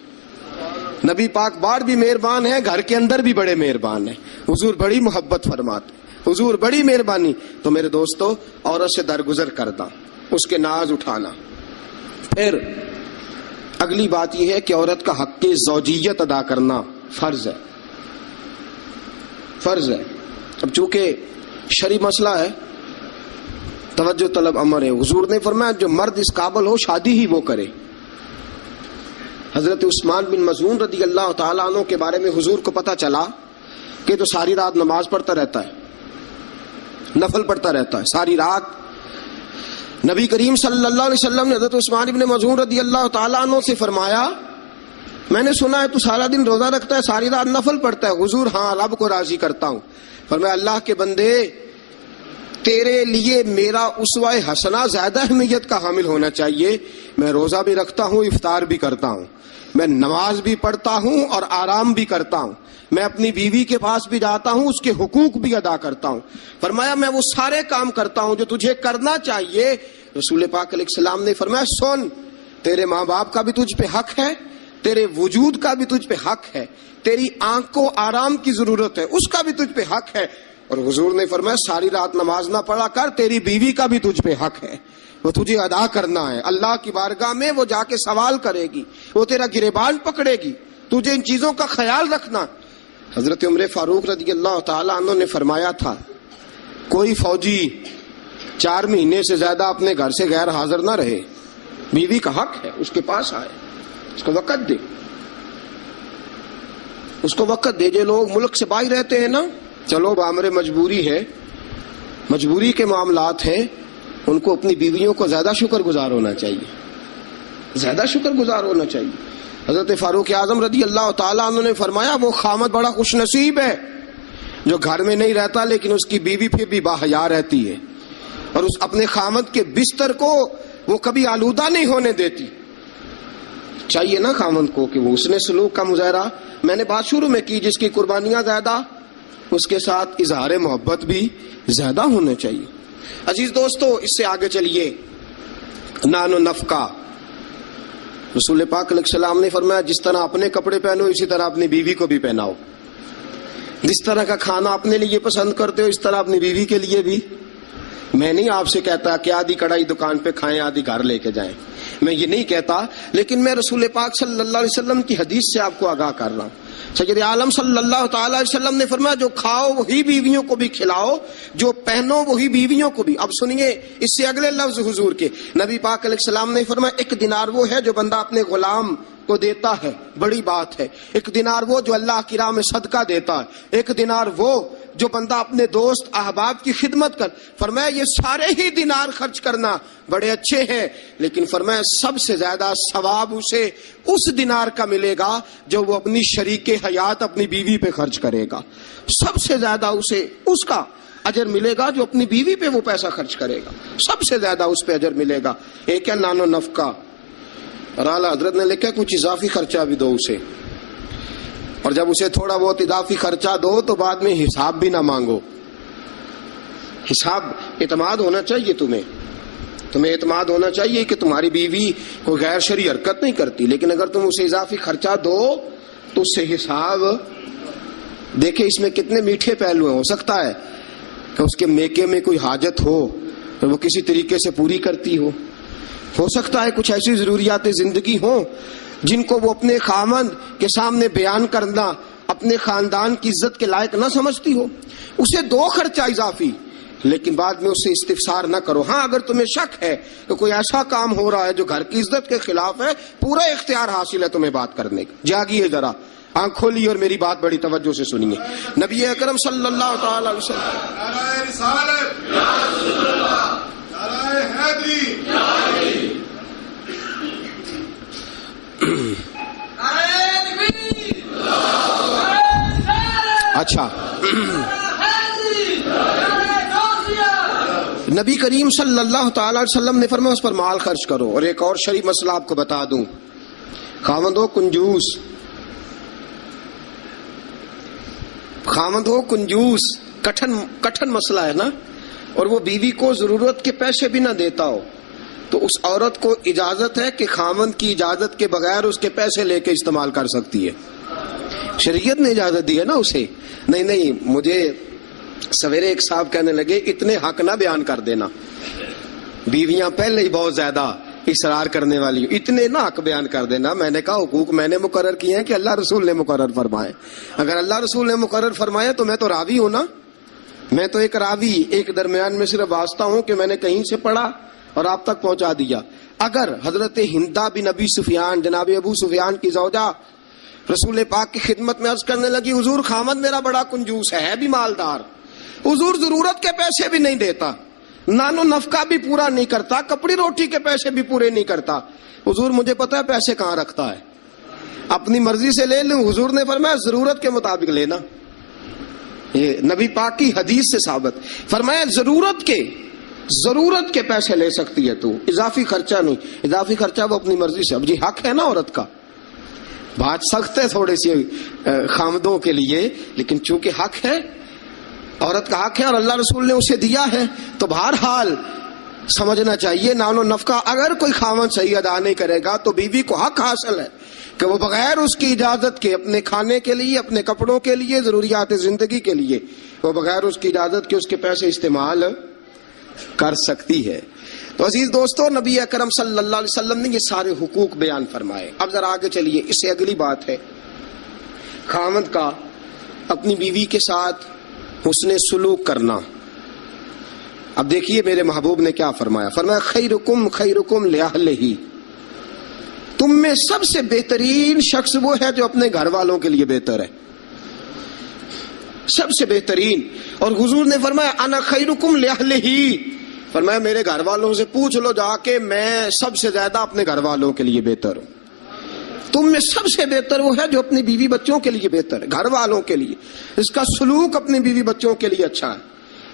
نبی پاک باہر بھی مہربان ہیں، گھر کے اندر بھی بڑے مہربان ہیں، حضور بڑی محبت فرماتے، حضور بڑی مہربانی. تو میرے دوستو عورت سے درگزر کرنا، اس کے ناز اٹھانا. پھر اگلی بات یہ ہے کہ عورت کا حق زوجیت ادا کرنا فرض ہے، فرض ہے. اب چونکہ شرعی مسئلہ ہے توجہ طلب امر ہے. حضور نے فرمایا جو مرد اس قابل ہو شادی ہی وہ کرے. حضرت عثمان بن مظعون رضی اللہ تعالیٰ عنہ کے بارے میں حضور کو پتا چلا کہ تو ساری رات نماز پڑھتا رہتا ہے، نفل پڑھتا رہتا ہے ساری رات. نبی کریم صلی اللہ علیہ وسلم نے حضرت عثمان بن مظعون رضی اللہ تعالیٰ عنہ سے فرمایا میں نے سنا ہے تو سارا دن روزہ رکھتا ہے, ساری رات نفل پڑھتا ہے. حضور ہاں رب کو راضی کرتا ہوں. فرمایا اللہ کے بندے تیرے لیے میرا اسوہ حسنہ زیادہ اہمیت کا حامل ہونا چاہیے. میں روزہ بھی رکھتا ہوں, افطار بھی کرتا ہوں, میں نماز بھی پڑھتا ہوں اور آرام بھی کرتا ہوں, میں اپنی بیوی کے پاس بھی جاتا ہوں, اس کے حقوق بھی ادا کرتا ہوں. فرمایا میں وہ سارے کام کرتا ہوں جو تجھے کرنا چاہیے. رسول پاک علیہ السلام نے فرمایا سن, تیرے ماں باپ کا بھی تجھ پہ حق ہے, تیرے وجود کا بھی تجھ پہ حق ہے, تیری آنکھ کو آرام کی ضرورت ہے اس کا بھی تجھ پہ حق ہے. اور حضور نے فرمایا ساری رات نماز نہ پڑھا کر, تیری بیوی کا بھی تجھ پہ حق ہے, وہ تجھے ادا کرنا ہے. اللہ کی بارگاہ میں وہ جا کے سوال کرے گی, وہ تیرا گریبان پکڑے گی, تجھے ان چیزوں کا خیال رکھنا. حضرت عمر فاروق رضی اللہ تعالی عنہ نے فرمایا تھا کوئی فوجی 4 مہینے سے زیادہ اپنے گھر سے غیر حاضر نہ رہے. بیوی کا حق ہے, اس کے پاس آئے, اس کو وقت دے, اس کو وقت دے. جو لوگ ملک سے باہر رہتے ہیں نا, چلو بامر مجبوری ہے, مجبوری کے معاملات ہیں, ان کو اپنی بیویوں کو زیادہ شکر گزار ہونا چاہیے, زیادہ شکر گزار ہونا چاہیے. حضرت فاروق اعظم رضی اللہ تعالیٰ عنہ نے فرمایا وہ خامد بڑا خوش نصیب ہے جو گھر میں نہیں رہتا لیکن اس کی بیوی پھر بھی باحیا رہتی ہے, اور اس اپنے خامد کے بستر کو وہ کبھی آلودہ نہیں ہونے دیتی. چاہیے نا خامد کو کہ وہ اس نے سلوک کا مظاہرہ, میں نے بات شروع میں کی, جس کی قربانیاں زیادہ اس کے ساتھ اظہار محبت بھی زیادہ ہونا چاہیے. عزیز دوستو, اس سے آگے چلیے. نان و نفقہ, رسول پاک علیہ السلام نے فرمایا جس طرح اپنے کپڑے پہنو اسی طرح اپنی بیوی کو بھی پہناؤ. جس طرح کا کھانا اپنے لیے پسند کرتے ہو اس طرح اپنی بیوی کے لیے بھی. میں نہیں آپ سے کہتا کہ آدھی کڑھائی دکان پہ کھائیں آدھی گھر لے کے جائیں, میں یہ نہیں کہتا, لیکن میں رسول پاک صلی اللہ علیہ وسلم کی حدیث سے آپ کو آگاہ کر رہا ہوں. سید عالم صلی اللہ تعالی علیہ وسلم نے فرمایا جو کھاؤ وہی بیویوں کو بھی کھلاؤ, جو پہنو وہی بیویوں کو بھی. اب سنیے اس سے اگلے لفظ حضور کے. نبی پاک علیہ السلام نے فرمایا 1 دینار وہ ہے جو بندہ اپنے غلام کو دیتا ہے, بڑی بات ہے. 1 دینار وہ جو اللہ کی راہ میں صدقہ دیتا ہے. 1 دینار وہ جو بندہ اپنے دوست احباب کی خدمت کر. فرمایا یہ سارے ہی دینار خرچ کرنا بڑے اچھے ہیں, لیکن فرمایا سب سے زیادہ ثواب اسے اس دینار کا ملے گا جو وہ اپنی شریک حیات اپنی بیوی پہ خرچ کرے گا. سب سے زیادہ اسے اس کا اجر ملے گا جو اپنی بیوی پہ وہ پیسہ خرچ کرے گا, سب سے زیادہ اس پہ اجر ملے گا. ایک ہے نان و نفقہ, اور اعلیٰ حضرت نے لکھا کچھ اضافی خرچہ بھی دو اسے, اور جب اسے تھوڑا بہت اضافی خرچہ دو تو بعد میں حساب بھی نہ مانگو. حساب اعتماد ہونا چاہیے, تمہیں اعتماد ہونا چاہیے کہ تمہاری بیوی کوئی غیر شرعی حرکت نہیں کرتی, لیکن اگر تم اسے اضافی خرچہ دو تو اس سے حساب دیکھیں. اس میں کتنے میٹھے پہلو ہیں. ہو سکتا ہے کہ اس کے میکے میں کوئی حاجت ہو وہ کسی طریقے سے پوری کرتی ہو سکتا ہے کچھ ایسی ضروریات زندگی ہوں جن کو وہ اپنے خامند کے سامنے بیان کرنا اپنے خاندان کی عزت کے لائق نہ سمجھتی ہو. اسے دو خرچہ اضافی, لیکن بعد میں اس سے استفسار نہ کرو. ہاں اگر تمہیں شک ہے کہ کوئی ایسا کام ہو رہا ہے جو گھر کی عزت کے خلاف ہے, پورا اختیار حاصل ہے تمہیں بات کرنے کا. جاگیے ذرا, آنکھ کھولیے اور میری بات بڑی توجہ سے سنیے. نبی اکرم صلی اللہ تعالی علیہ وسلم اچھا نبی کریم صلی اللہ تعالی علیہ وسلم نے فرمایا اس پر مال خرچ کرو. اور ایک اور شرعی مسئلہ آپ کو بتا دوں, خاوند ہو کنجوس, کٹھن مسئلہ ہے نا, اور وہ بیوی کو ضرورت کے پیسے بھی نہ دیتا ہو, تو اس عورت کو اجازت ہے کہ خاوند کی اجازت کے بغیر اس کے پیسے لے کے استعمال کر سکتی ہے. شریعت نے اجازت دی ہے نا اسے. نہیں, مجھے سویرے ایک صاحب کہنے لگے اتنے حق نہ بیان کر دینا, بیویاں پہلے ہی بہت زیادہ اصرار کرنے والی, اتنے نہ حق بیان کر دینا. میں نے کہا حقوق میں نے مقرر کیے ہیں کہ اللہ رسول نے مقرر فرمائے. اگر اللہ رسول نے مقرر فرمائے تو میں تو راوی ہوں نا, میں تو ایک راوی, ایک درمیان میں صرف واسطہ ہوں کہ میں نے کہیں سے پڑھا اور آپ تک پہنچا دیا. اگر حضرت ہندہ بن ابی سفیان, جناب ابو سفیان کی زوجہ, رسول پاک کی خدمت میں عرض کرنے لگی حضور خامد میرا بڑا کنجوس ہے بھی مالدار, حضور ضرورت کے پیسے بھی نہیں دیتا, نان و نفقہ بھی پورا نہیں کرتا, کپڑی روٹی کے پیسے بھی پورے نہیں کرتا, حضور مجھے پتا ہے پیسے کہاں رکھتا ہے, اپنی مرضی سے لے لوں، حضور نے فرمایا ضرورت کے مطابق لینا. یہ نبی پاک کی حدیث سے ثابت. فرمایا ضرورت کے پیسے لے سکتی ہے تو، اضافی خرچہ نہیں. اضافی خرچہ وہ اپنی مرضی سے. اب جی حق ہے نا عورت کا، بات سخت ہے تھوڑی سی خامدوں کے لیے، لیکن چونکہ حق ہے، عورت کا حق ہے اور اللہ رسول نے اسے دیا ہے، تو بہرحال سمجھنا چاہیے نان و نفقہ اگر کوئی خاوند صحیح ادا نہیں کرے گا تو بیوی کو حق حاصل ہے کہ وہ بغیر اس کی اجازت کے اپنے کھانے کے لیے، اپنے کپڑوں کے لیے، ضروریات زندگی کے لیے وہ بغیر اس کی اجازت کے اس کے پیسے استعمال کر سکتی ہے. تو عزیز دوستو، نبی اکرم صلی اللہ علیہ وسلم نے یہ سارے حقوق بیان فرمائے. اب ذرا آگے چلیے، اس سے اگلی بات ہے خاوند کا اپنی بیوی کے ساتھ حسن سلوک کرنا. اب دیکھیے میرے محبوب نے کیا فرمایا. فرمایا خیرکم خیرکم لأہلہ، تم میں سب سے بہترین شخص وہ ہے جو اپنے گھر والوں کے لیے بہتر ہے، سب سے بہترین. اور حضور نے فرمایا انا خیرکم لأہلہ، فرمایا میرے گھر والوں سے پوچھ لو جا کے، میں سب سے زیادہ اپنے گھر والوں کے لیے بہتر ہوں. تم میں سب سے بہتر وہ ہے جو اپنی بیوی بچوں کے لیے بہتر ہے، گھر والوں کے لیے، اس کا سلوک اپنی بیوی بچوں کے لیے اچھا ہے.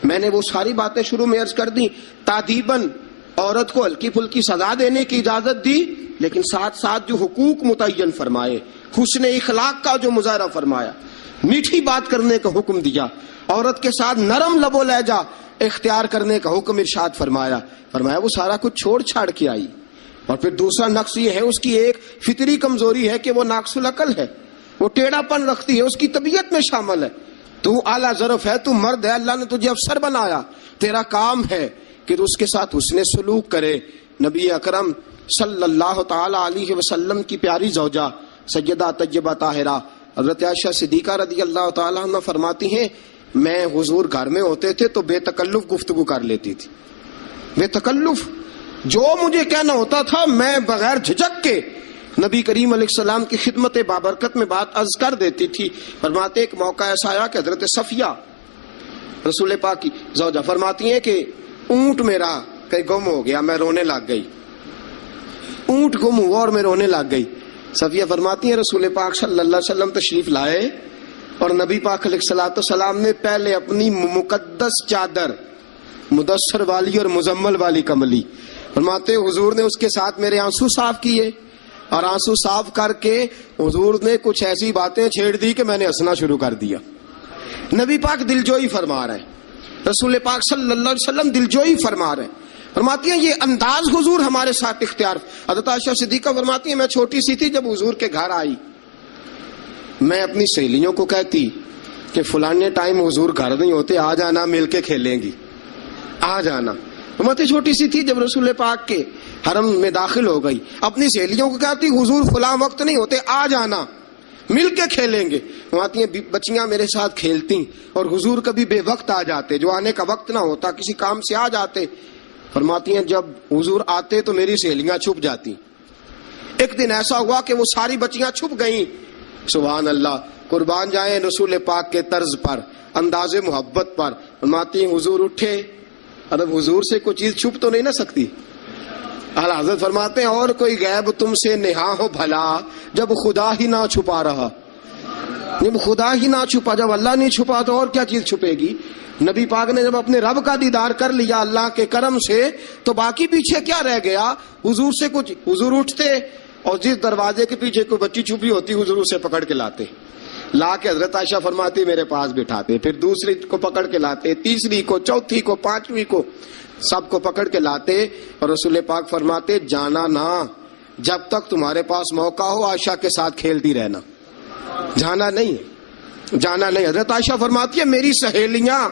میں نے وہ ساری باتیں شروع میں عرض کر دی. تادیباً عورت کو ہلکی پھلکی سزا دینے کی اجازت دی، لیکن ساتھ ساتھ جو حقوق متعین فرمائے، حسن اخلاق کا جو مظاہرہ فرمایا، میٹھی بات کرنے کا حکم دیا، عورت کے ساتھ نرم لب و لہجہ اختیار کرنے کا حکم ارشاد فرمایا. فرمایا وہ سارا کچھ چھوڑ چھاڑ کے آئی. اور پھر دوسرا نقص یہ ہے، اس کی ایک فطری کمزوری ہے کہ وہ ناقص العقل ہے، وہ ٹیڑھا پن رکھتی ہے، اس کی طبیعت میں شامل ہے. تو اعلیٰ ظرف ہے، تو مرد ہے، اللہ نے تجھے افسر بنایا، تیرا کام ہے کہ تو اس کے ساتھ حسن سلوک کرے. نبی اکرم صلی اللہ تعالی علیہ وسلم کی پیاری زوجہ سیدہ طیبہ طاہرہ حضرت عائشہ صدیقہ رضی اللہ تعالی عنہ فرماتی ہیں میں حضور گھر میں ہوتے تھے تو بے تکلف گفتگو کر لیتی تھی. بے تکلف جو مجھے کہنا ہوتا تھا میں بغیر جھجک کے نبی کریم علیہ السلام کی خدمت بابرکت میں بات عرض کر دیتی تھی. فرماتے ایک موقع ایسا آیا کہ حضرت صفیہ رسول پاک کی زوجہ فرماتی ہیں کہ اونٹ میرا کہیں گم ہو گیا، میں رونے لگ گئی. اونٹ گم ہوا اور میں رونے لگ گئی. صفیہ فرماتی ہیں رسول پاک صلی اللہ علیہ وسلم تشریف لائے اور نبی پاک علیہ الصلوۃ والسلام نے پہلے اپنی مقدس چادر مدثر والی اور مزمل والی کملی، فرماتے حضور نے اس کے ساتھ میرے آنسو صاف کیے اور آنسو صاف کر کے حضور نے کچھ ایسی باتیں چھیڑ دی کہ میں نے ہنسنا شروع کر دیا. نبی پاک دلجوئی فرما رہے ہیں، رسول پاک صلی اللہ علیہ وسلم دلجوئی فرما رہے ہیں. فرماتی ہیں یہ انداز حضور ہمارے ساتھ اختیار. حضرت عائشہ صدیقہ فرماتی ہیں میں چھوٹی سی تھی جب حضور کے گھر آئی، میں اپنی سہیلیوں کو کہتی کہ فلانے ٹائم حضور گھر نہیں ہوتے، آ جانا مل کے کھیلیں گی، آ جانا. فرماتی چھوٹی سی تھی جب رسول پاک کے حرم میں داخل ہو گئی، اپنی سہیلیوں کو کہتی حضور فلاں وقت نہیں ہوتے، آ جانا مل کے کھیلیں گے. فرماتی ہیں بچیاں میرے ساتھ کھیلتی اور حضور کبھی بے وقت آ جاتے، جو آنے کا وقت نہ ہوتا کسی کام سے آ جاتے. فرماتی ہیں جب حضور آتے تو میری سہیلیاں چھپ جاتی. ایک دن ایسا ہوا کہ وہ ساری بچیاں چھپ گئیں. سبحان اللہ، قربان جائیں رسول پاک کے طرز پر، انداز محبت پر. فرماتی ہیں حضور اٹھے، اب حضور سے کوئی چیز چھپ تو نہیں نہ سکتی. اعلیٰ حضرت فرماتے ہیں اور کوئی غیب تم سے نہا ہو بھلا جب خدا ہی نہ چھپا رہا. جب خدا ہی نہ چھپا، جب اللہ نہیں چھپا تو اور کیا چیز چھپے گی. نبی پاک نے جب اپنے رب کا دیدار کر لیا اللہ کے کرم سے تو باقی پیچھے کیا رہ گیا. حضور سے کچھ، حضور اٹھتے اور جس دروازے کے پیچھے کوئی بچی چھپی ہوتی حضور اسے پکڑ کے لاتے، لا کے حضرت عائشہ فرماتی میرے پاس بٹھاتے، پھر دوسری کو پکڑ کے لاتے، تیسری کو، چوتھی کو، پانچویں کو، سب کو پکڑ کے لاتے. اور رسول پاک فرماتے جانا نہ، جب تک تمہارے پاس موقع ہو عائشہ کے ساتھ کھیلتی رہنا، جانا نہیں، جانا نہیں. حضرت عائشہ فرماتی ہے میری سہیلیاں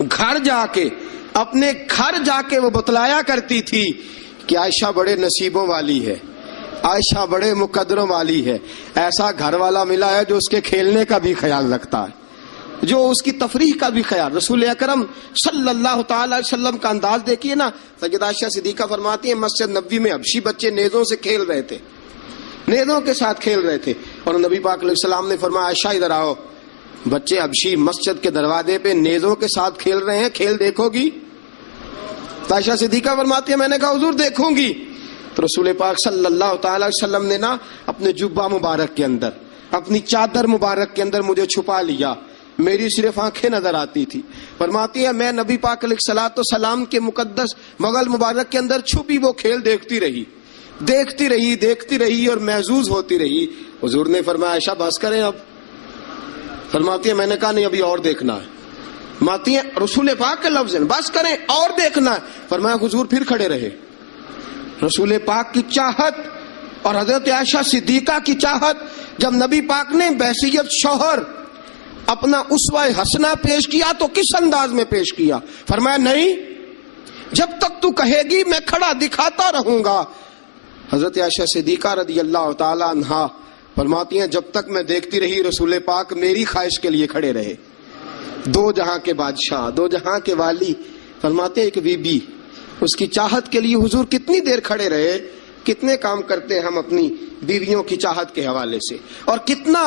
گھر جا کے، اپنے گھر جا کے وہ بتلایا کرتی تھی کہ عائشہ بڑے نصیبوں والی ہے، عائشہ بڑے مقدروں والی ہے، ایسا گھر والا ملا ہے جو اس کے کھیلنے کا بھی خیال رکھتا ہے، جو اس کی تفریح کا بھی خیال. رسول اکرم صلی اللہ تعالی علیہ وسلم کا انداز دیکھیے نا. سیدہ عائشہ صدیقہ فرماتی ہیں مسجد نبوی میں حبشی بچے نیزوں سے کھیل رہے تھے، نیزوں کے ساتھ کھیل رہے تھے، اور نبی پاک علیہ السلام نے فرمایا عائشہ ادھر آؤ، بچے حبشی مسجد کے دروازے پہ نیزوں کے ساتھ کھیل رہے ہیں، کھیل دیکھو گی؟ عائشہ صدیقہ فرماتی ہے میں نے کہا حضور دیکھوں گی. تو رسول پاک صلی اللہ تعالی وسلم نے نا اپنے جبہ مبارک کے اندر، اپنی چادر مبارک کے اندر مجھے چھپا لیا، میری صرف آنکھیں نظر آتی تھی. فرماتی ہے میں نبی پاک علیہ الصلوۃ والسلام کے مقدس مغل مبارک کے اندر چھپی وہ کھیل دیکھتی رہی اور محظوظ ہوتی رہی. حضور نے فرمایا عائشہ بس کریں اب. فرماتی ہے میں نے کہا نہیں ابھی اور دیکھنا ہے. فرماتی ہیں رسول پاک کے لفظ ہیں بس کریں اور دیکھنا ہے. فرمایا حضور پھر کھڑے رہے. رسول پاک کی چاہت اور حضرت عائشہ صدیقہ کی چاہت، جب نبی پاک نے بحیثیت شوہر اپنا اسوہ حسنہ پیش کیا تو کس انداز میں پیش کیا؟ فرمایا نہیں جب تک تو کہے گی میں کھڑا دکھاتا رہوں گا. حضرت عائشہ صدیقہ رضی اللہ تعالی عنہا فرماتی ہیں جب تک میں دیکھتی رہی رسول پاک میری خواہش کے لیے کھڑے رہے. دو جہاں کے بادشاہ، دو جہاں کے والی. فرماتے ہیں ایک بی بی اس کی چاہت کے لیے حضور کتنی دیر کھڑے رہے. کتنے کام کرتے ہیں ہم اپنی بیویوں کی چاہت کے حوالے سے، اور کتنا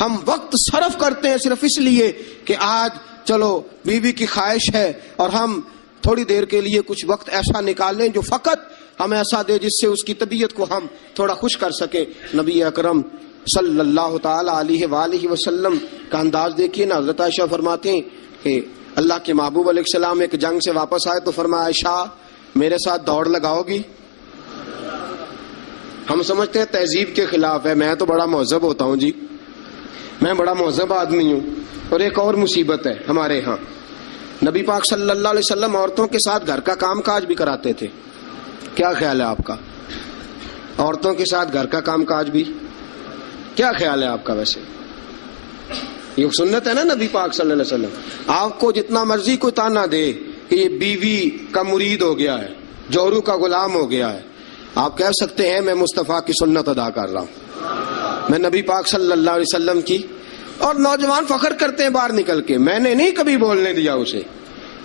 ہم وقت صرف کرتے ہیں صرف اس لیے کہ آج چلو بیوی کی خواہش ہے اور ہم تھوڑی دیر کے لیے کچھ وقت ایسا نکال لیں جو فقط ہمیں ایسا دے جس سے اس کی طبیعت کو ہم تھوڑا خوش کر سکیں. نبی اکرم صلی اللہ تعالی علیہ وآلہ وسلم کا انداز دیکھیے نا. حضرت عائشہ فرماتے ہیں کہ اللہ کے محبوب علیہ السلام ایک جنگ سے واپس آئے تو فرمایا عائشہ میرے ساتھ دوڑ لگاؤ گی؟ ہم سمجھتے ہیں تہذیب کے خلاف ہے، میں تو بڑا مہذب ہوتا ہوں جی، میں بڑا مہذب آدمی ہوں. اور ایک اور مصیبت ہے ہمارے ہاں، نبی پاک صلی اللہ علیہ وسلم عورتوں کے ساتھ گھر کا کام کاج بھی کراتے تھے. کیا خیال ہے آپ کا؟ عورتوں کے ساتھ گھر کا کام کاج بھی کیا خیال ہے آپ کا؟ ویسے یہ سنت ہے نا نبی پاک صلی اللہ علیہ وسلم. آپ کو جتنا مرضی کوئی تانا دے کہ یہ بیوی کا مرید ہو گیا ہے، جورو کا غلام ہو گیا ہے، آپ کہہ سکتے ہیں میں مصطفیٰ کی سنت ادا کر رہا ہوں، میں نبی پاک صلی اللہ علیہ وسلم کی. اور نوجوان فخر کرتے ہیں باہر نکل کے، میں نے نہیں کبھی بولنے دیا اسے.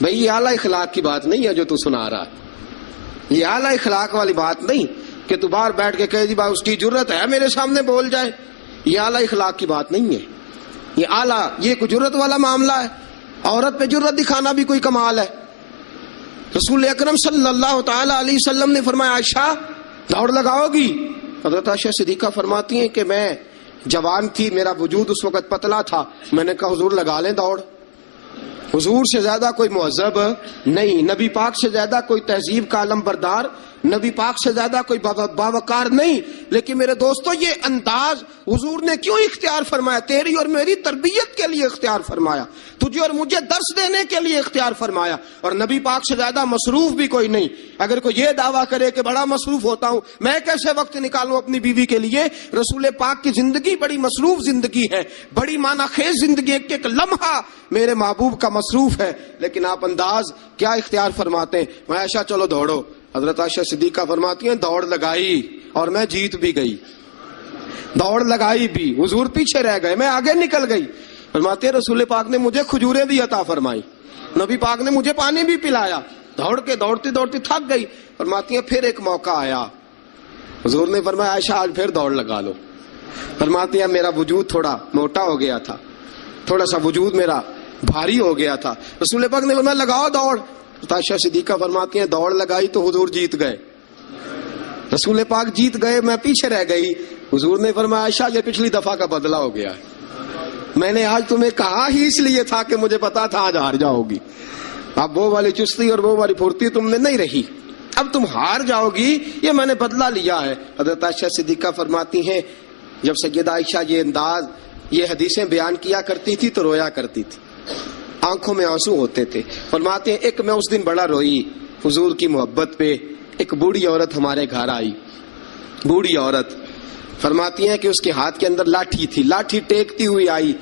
بھئی یہ اعلیٰ اخلاق کی بات نہیں ہے جو تو سنا رہا ہے، یہ اعلیٰ اخلاق والی بات نہیں کہ تو باہر بیٹھ کے کہے جی بھائی اس کی جرت ہے میرے سامنے بول جائے. یہ اعلیٰ اخلاق کی بات نہیں ہے، یہ اعلیٰ یہ کوئی جرت والا معاملہ ہے. عورت پہ جرت دکھانا بھی کوئی کمال ہے. رسول اکرم صلی اللہ تعالی علیہ وسلم نے فرمایا عائشہ دوڑ لگاؤ گی؟ حضرت عائشہ صدیقہ فرماتی ہیں کہ میں جوان تھی، میرا وجود اس وقت پتلا تھا، میں نے کہا حضور لگا لیں دوڑ. حضور سے زیادہ کوئی مہذب نہیں، نبی پاک سے زیادہ کوئی تہذیب کا علم بردار، نبی پاک سے زیادہ کوئی باوقار نہیں. لیکن میرے دوستو یہ انداز حضور نے کیوں اختیار فرمایا؟ تیری اور میری تربیت کے لیے اختیار فرمایا، تجھے اور مجھے درس دینے کے لیے اختیار فرمایا. اور نبی پاک سے زیادہ مصروف بھی کوئی نہیں. اگر کوئی یہ دعویٰ کرے کہ بڑا مصروف ہوتا ہوں، میں کیسے وقت نکالوں اپنی بیوی کے لیے؟ رسول پاک کی زندگی بڑی مصروف زندگی ہے، بڑی معنی خیز زندگی، ایک ایک لمحہ میرے محبوب کا مصروف ہے. لیکن آپ انداز کیا اختیار فرماتے ہیں؟ عائشہ چلو دوڑو. حضرت عائشہ صدیقہ فرماتی ہیں دوڑ لگائی اور میں جیت بھی گئی. دوڑ لگائی بھی، حضور پیچھے رہ گئے، میں آگے نکل گئی. فرماتے ہیں رسول پاک نے مجھے کھجوریں بھی عطا فرمائی، نبی پاک نے مجھے پانی بھی پلایا. دوڑتی تھک گئی. فرماتی ہیں پھر ایک موقع آیا، حضور نے فرمایا عائشہ آج پھر دوڑ لگا لو. فرماتی ہیں میرا وجود تھوڑا موٹا ہو گیا تھا، تھوڑا سا وجود میرا بھاری ہو گیا تھا. رسول پاک نے فرمایا لگاؤ دوڑ. عائشہ صدیقہ فرماتی ہیں دوڑ لگائی تو حضور جیت گئے. رسول پاک جیت گئے، میں پیچھے رہ گئی. حضور نے فرمایا عائشہ یہ پچھلی دفعہ کا بدلہ ہو گیا ہے، میں نے آج تمہیں کہا ہی اس لیے تھا کہ مجھے پتا تھا آج ہار جاؤ گی. اب وہ والی چستی اور وہ والی پھرتی تم نے نہیں رہی، اب تم ہار جاؤ گی، یہ میں نے بدلہ لیا ہے. حضرت عائشہ صدیقہ فرماتی ہیں جب سیدہ عائشہ یہ انداز یہ حدیثیں بیان کیا کرتی تھی تو رویا کرتی تھی، آنکھوں میں آنسو ہوتے تھے. فرماتے ہیں ایک میں اس دن بڑا روئی حضور کی محبت پہ. ایک بوڑھی عورت ہمارے گھر آئی، بوڑھی عورت. فرماتی ہیں کہ اس کے ہاتھ کے اندر لاٹھی تھی، لاٹھی ٹیکتی ہوئی آئی،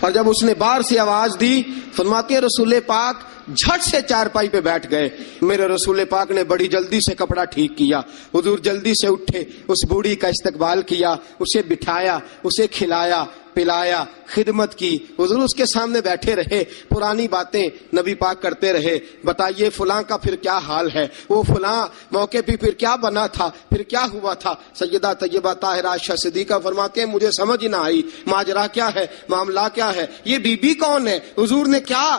اور جب اس نے باہر سے آواز دی فرماتی ہیں رسول پاک جھٹ سے چارپائی پہ بیٹھ گئے. میرے رسول پاک نے بڑی جلدی سے کپڑا ٹھیک کیا. حضور جلدی سے اٹھے، اس بوڑھی کا استقبال کیا، اسے بٹھایا، اسے کھلایا پلایا، خدمت کی. حضور اس کے سامنے بیٹھے رہے، پرانی باتیں نبی پاک کرتے رہے. بتائیے فلاں کا پھر کیا حال ہے، وہ فلاں موقع پہ پھر کیا بنا تھا، پھر کیا ہوا تھا. سیدہ طیبہ طاہرہ عائشہ صدیقہ فرماتے ہیں مجھے سمجھ نہ آئی ماجرا کیا ہے، معاملہ کیا ہے، یہ بی بی کون ہے، حضور نے کیا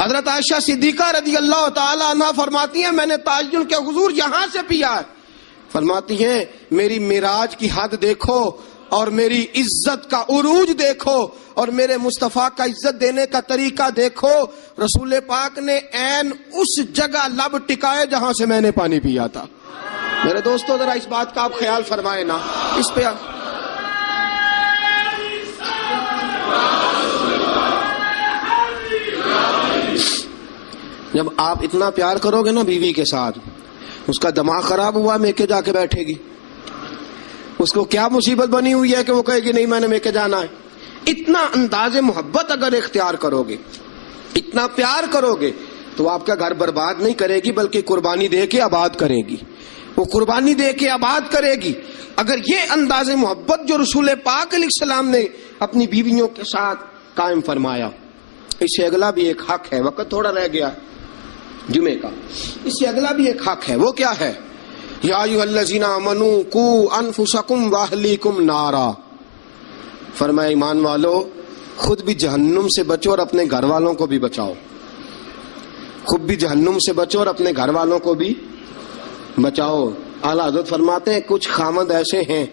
حضرت عائشہ صدیقہ رضی اللہ تعالی عنہ فرماتی ہیں میں نے تعین کے حضور یہاں سے پیا ہے. فرماتی ہیں میری معراج کی حد دیکھو اور میری عزت کا عروج دیکھو اور میرے مصطفیٰ کا عزت دینے کا طریقہ دیکھو. رسول پاک نے عین اس جگہ لب ٹکائے جہاں سے میں نے پانی پیا تھا. میرے دوستو ذرا اس بات کا آپ خیال فرمائیں نا. اس پہ جب آپ اتنا پیار کرو گے نا بیوی کے ساتھ، اس کا دماغ خراب ہوا میکے جا کے بیٹھے گی. اس کو کیا مصیبت بنی ہوئی ہے کہ وہ کہے گی نہیں میں نے میکے جانا ہے. اتنا انداز محبت اگر اختیار کرو گے، اتنا پیار کرو گے تو آپ کا گھر برباد نہیں کرے گی بلکہ قربانی دے کے آباد کرے گی. وہ قربانی دے کے آباد کرے گی. اگر یہ انداز محبت جو رسول پاک علیہ السلام نے اپنی بیویوں کے ساتھ قائم فرمایا، اس سے اگلا بھی ایک حق ہے. وقت تھوڑا رہ گیا جمعے کا. اس سے اگلا بھی ایک حق ہے. وہ کیا ہے؟ یا ایھا الذین آمنوا قوا انفسکم واہلیکم نارا. فرمایا ایمان والو خود بھی جہنم سے بچو اور اپنے گھر والوں کو بھی بچاؤ. خود بھی جہنم سے بچو اور اپنے گھر والوں کو بھی بچاؤ. اعلیٰ حضرت فرماتے ہیں کچھ خاوند ایسے ہیں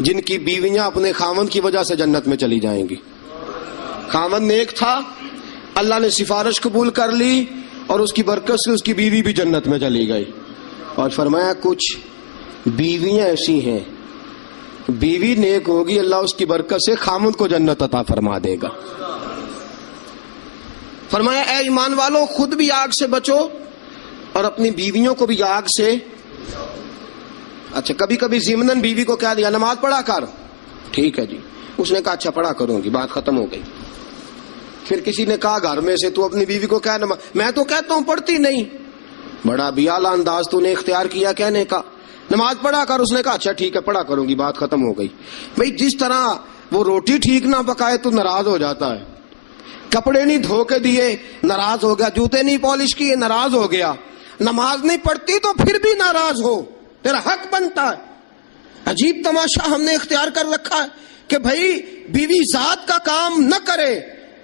جن کی بیویاں اپنے خاوند کی وجہ سے جنت میں چلی جائیں گی. خاوند نیک تھا، اللہ نے سفارش قبول کر لی اور اس کی برکت سے اس کی بیوی بھی جنت میں چلی گئی. اور فرمایا کچھ بیویاں ایسی ہیں، بیوی نیک ہوگی اللہ اس کی برکت سے خاوند کو جنت عطا فرما دے گا. فرمایا اے ایمان والو خود بھی آگ سے بچو اور اپنی بیویوں کو بھی آگ سے. اچھا کبھی کبھی ضمناً بیوی کو کہہ دیا نماز پڑھا کر، ٹھیک ہے جی. اس نے کہا اچھا پڑھا کروں گی، بات ختم ہو گئی. پھر کسی نے کہا گھر میں سے تو اپنی بیوی کو کہہ نماز، میں تو کہتا ہوں پڑھتی نہیں. بڑا بھی اعلیٰ انداز تو نے اختیار کیا کہنے کا، نماز پڑھا کر. اس نے کہا اچھا ٹھیک ہے پڑھا کروں گی، بات ختم ہو گئی. بھئی جس طرح وہ روٹی ٹھیک نہ پکائے تو ناراض ہو جاتا ہے، کپڑے نہیں دھو کے دیے ناراض ہو گیا، جوتے نہیں پالش کیے ناراض ہو گیا، نماز نہیں پڑھتی تو پھر بھی ناراض ہو، تیرا حق بنتا ہے. عجیب تماشا ہم نے اختیار کر رکھا ہے کہ بھئی بیوی ذات کا کام نہ کرے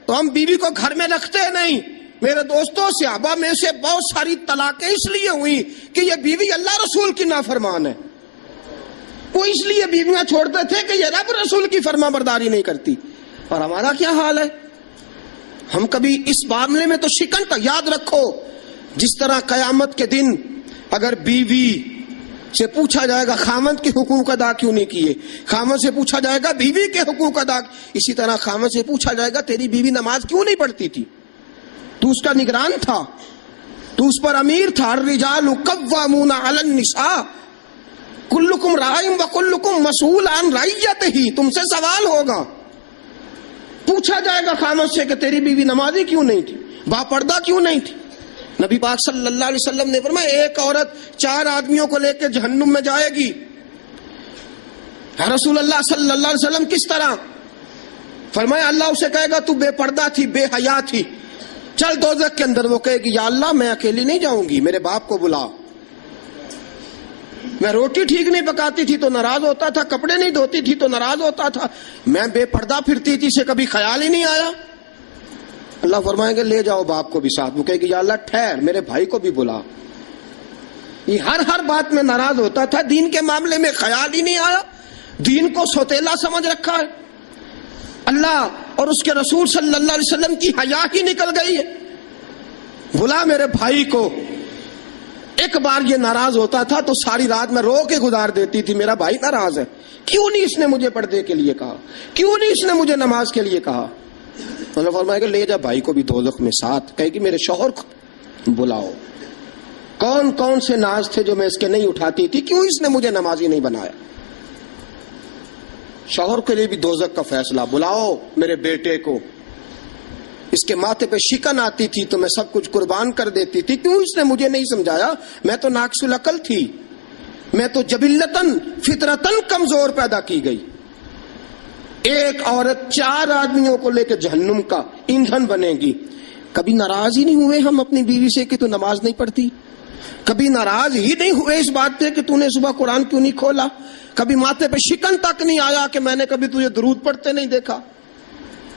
تو ہم بیوی کو گھر میں رکھتے نہیں. میرے دوستوں صحابہ میں سے بہت ساری طلاقیں اس لیے ہوئی کہ یہ بیوی اللہ رسول کی نافرمان ہے. وہ اس لیے بیویاں چھوڑتے تھے کہ یہ رب رسول کی فرما برداری نہیں کرتی. اور ہمارا کیا حال ہے؟ ہم کبھی اس معاملے میں تو شکن تک یاد رکھو. جس طرح قیامت کے دن اگر بیوی سے پوچھا جائے گا خاوند کے حقوق ادا کیوں نہیں کیے، خاوند سے پوچھا جائے گا بیوی کے حقوق ادا، اسی طرح خاوند سے پوچھا جائے گا تیری بیوی نماز کیوں نہیں پڑھتی تھی، تو اس کا نگران تھا، تو اس پر امیر تھا. الرجال قوامون علی النساء کلکم راع وکلکم مسئول عن رعیتہ. تم سے سوال ہوگا، پوچھا جائے گا خاوند سے کہ تیری بیوی نمازی کیوں نہیں تھی، با پردہ کیوں نہیں تھی. نبی پاک صلی اللہ علیہ وسلم نے فرمایا ایک عورت 4 آدمیوں کو لے کے جہنم میں جائے گی. رسول اللہ صلی اللہ علیہ وسلم کس طرح؟ فرمایا اللہ اسے کہے گا تو بے پردہ تھی، بے حیا تھی، چل دوزخ کے اندر. وہ کہے گی یا اللہ میں اکیلی نہیں جاؤں گی، میرے باپ کو بلا. میں روٹی ٹھیک نہیں پکاتی تھی تو ناراض ہوتا تھا، کپڑے نہیں دھوتی تھی تو ناراض ہوتا تھا، میں بے پردہ پھرتی تھی سے کبھی خیال ہی نہیں آیا. اللہ فرمائیں گے لے جاؤ باپ کو بھی ساتھ. وہ کہے گی یا اللہ ٹھہر میرے بھائی کو بھی بلا. یہ ہر بات میں ناراض ہوتا تھا، دین کے معاملے میں خیال ہی نہیں آیا، دین کو سوتیلا سمجھ رکھا ہے. اللہ اور اس کے رسول صلی اللہ علیہ وسلم کی حیا ہی نکل گئی ہے. بلا میرے بھائی کو. ایک بار یہ ناراض ہوتا تھا تو ساری رات میں رو کے گزار دیتی تھی، میرا بھائی ناراض ہے، کیوں نہیں اس نے مجھے پردے کے لیے کہا، کیوں نہیں اس نے مجھے نماز کے لیے کہا. اللہ فرمائے گا لے جا بھائی کو بھی دوزخ میں ساتھ. کہے گی میرے شوہر کو بلاؤ، کون کون سے ناز تھے جو میں اس کے نہیں اٹھاتی تھی، کیوں اس نے مجھے نمازی نہیں بنایا. شوہر کے لیے بھی دوزخ کا فیصلہ. بلاؤ میرے بیٹے کو، اس کے ماتھے پہ شکن آتی تھی تو میں سب کچھ قربان کر دیتی تھی، کیوں اس نے مجھے نہیں سمجھایا. میں تو ناقص العقل تھی، میں تو جبلتاً فطرتاً کمزور پیدا کی گئی. ایک عورت 4 آدمیوں کو لے کے جہنم کا ایندھن بنے گی. کبھی ناراض ہی نہیں ہوئے ہم اپنی بیوی سے کہ تو نماز نہیں پڑھتی، کبھی ناراض ہی نہیں ہوئے اس بات پہ کہ تو نے صبح قرآن کیوں نہیں کھولا، کبھی ماتھے پہ شکن تک نہیں آیا کہ میں نے کبھی تجھے درود پڑھتے نہیں دیکھا.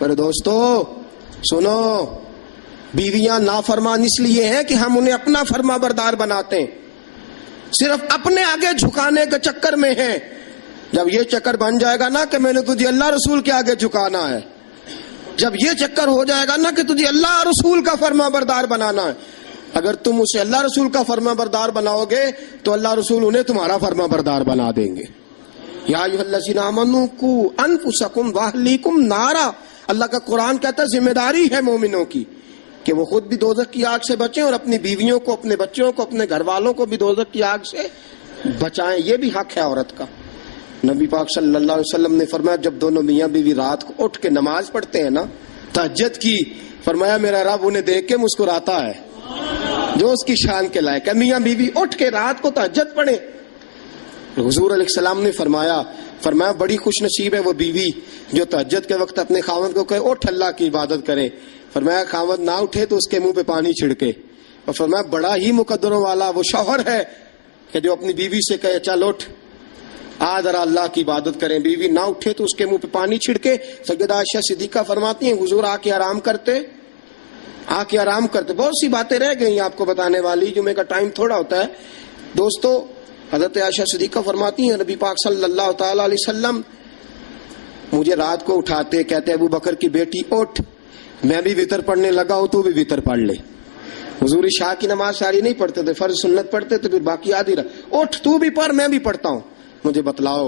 میرے دوستو سنو، بیویاں نافرمان اس لیے ہیں کہ ہم انہیں اپنا فرما بردار بناتے ہیں، صرف اپنے آگے جھکانے کے چکر میں ہیں۔ جب یہ چکر بن جائے گا نا کہ میں نے تجھے اللہ رسول کے آگے جھکانا ہے، جب یہ چکر ہو جائے گا نا کہ تجھے اللہ رسول کا فرما بردار بنانا ہے، اگر تم اسے اللہ رسول کا فرما بردار بناؤ گے تو اللہ رسول انہیں تمہارا فرما بردار بنا دیں گے۔ یا ایھا الذین آمنوا قوا انفسکم واہلیکم نارا، اللہ کا قرآن کہتا ہے ذمہ داری ہے مومنوں کی کہ وہ خود بھی دوزخ کی آگ سے بچیں اور اپنی بیویوں کو، اپنے بچوں کو، اپنے گھر والوں کو بھی دوزخ کی آگ سے بچائیں۔ یہ بھی حق ہے عورت کا۔ نبی پاک صلی اللہ علیہ وسلم نے فرمایا جب دونوں میاں بیوی رات کو اٹھ کے نماز پڑھتے ہیں نا تہجد کی، فرمایا میرا رب انہیں دیکھ کے مسکراتا ہے جو اس کی شان کے لائق ہے۔ میاں بیوی اٹھ کے رات کو تہجد پڑھیں۔ حضور علیہ السلام نے فرمایا بڑی خوش نصیب ہے وہ بیوی جو تہجد کے وقت اپنے خاوند کو کہے اٹھ اللہ کی عبادت کرے۔ فرمایا خاوند نہ اٹھے تو اس کے منہ پہ پانی چھڑکے، اور فرمایا بڑا ہی مقدروں والا وہ شوہر ہے کہ جو اپنی بیوی سے کہے چل اٹھ آج ذرا اللہ کی عبادت کریں، بیوی نہ اٹھے تو اس کے منہ پہ پانی چھڑکے۔ سیدہ عائشہ صدیقہ فرماتی ہیں حضور آ کے آرام کرتے۔ بہت سی باتیں رہ گئی آپ کو بتانے والی، جمعے کا ٹائم تھوڑا ہوتا ہے دوستو۔ حضرت عائشہ صدیقہ فرماتی ہیں نبی پاک صلی اللہ تعالی علیہ وسلم مجھے رات کو اٹھاتے، کہتے ابو بکر کی بیٹی اٹھ، میں بھی وتر پڑھنے لگا ہوں تو بھی وتر پڑھ لے۔ حضور عشاء کی نماز ساری نہیں پڑھتے تھے، فرض سنت پڑھتے تھے، پھر باقی آدھی رات اٹھ تو بھی پڑھ میں بھی پڑھتا ہوں۔ مجھے بتلاؤ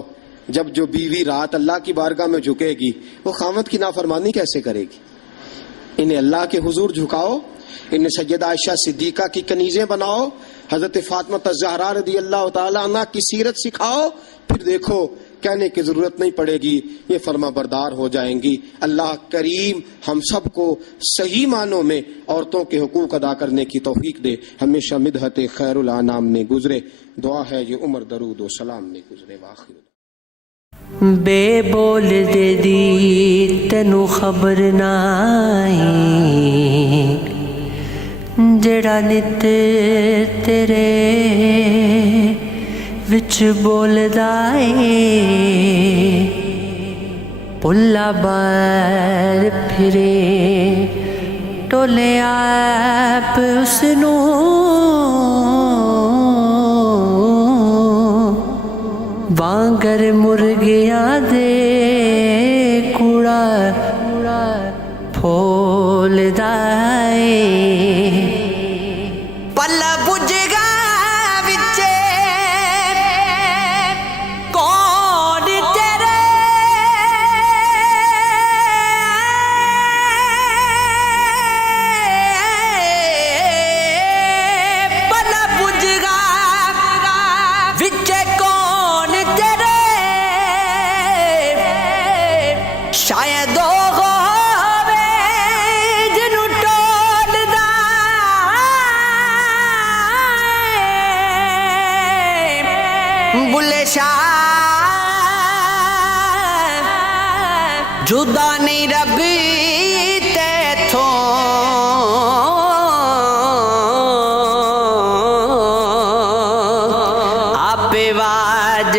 جب جو بیوی رات اللہ کی بارگاہ میں جھکے گی وہ خاوند کی نافرمانی کیسے کرے گی؟ انہیں اللہ کے حضور جھکاؤ، انہیں سیدہ عائشہ صدیقہ کی کنیزیں بناؤ، حضرت فاطمہ الزہرا رضی اللہ تعالی عنہ کی سیرت سکھاؤ، پھر دیکھو کہنے کی ضرورت نہیں پڑے گی، یہ فرما بردار ہو جائیں گی۔ اللہ کریم ہم سب کو صحیح معنوں میں عورتوں کے حقوق ادا کرنے کی توفیق دے، ہمیشہ مدحت خیر الانام میں گزرے۔ دعا ہے یہ عمر درود و سلام میں گزرے۔ واخر بے بول دے دی تینو خبر نائی، جڑا نت تیرے وچ بولدا اے، پلا بار پھرے ٹولے آپ اس نو، وانگر مرغیاں دے کوڑا پھولدا اے، پلا بج گا وچے کون تیرے، پلا بج گا وچے کون تیرے، شاید ہووے جنوں ٹولدا بلے شاہ جدا نہیں ربی تیتھوں، آپ واج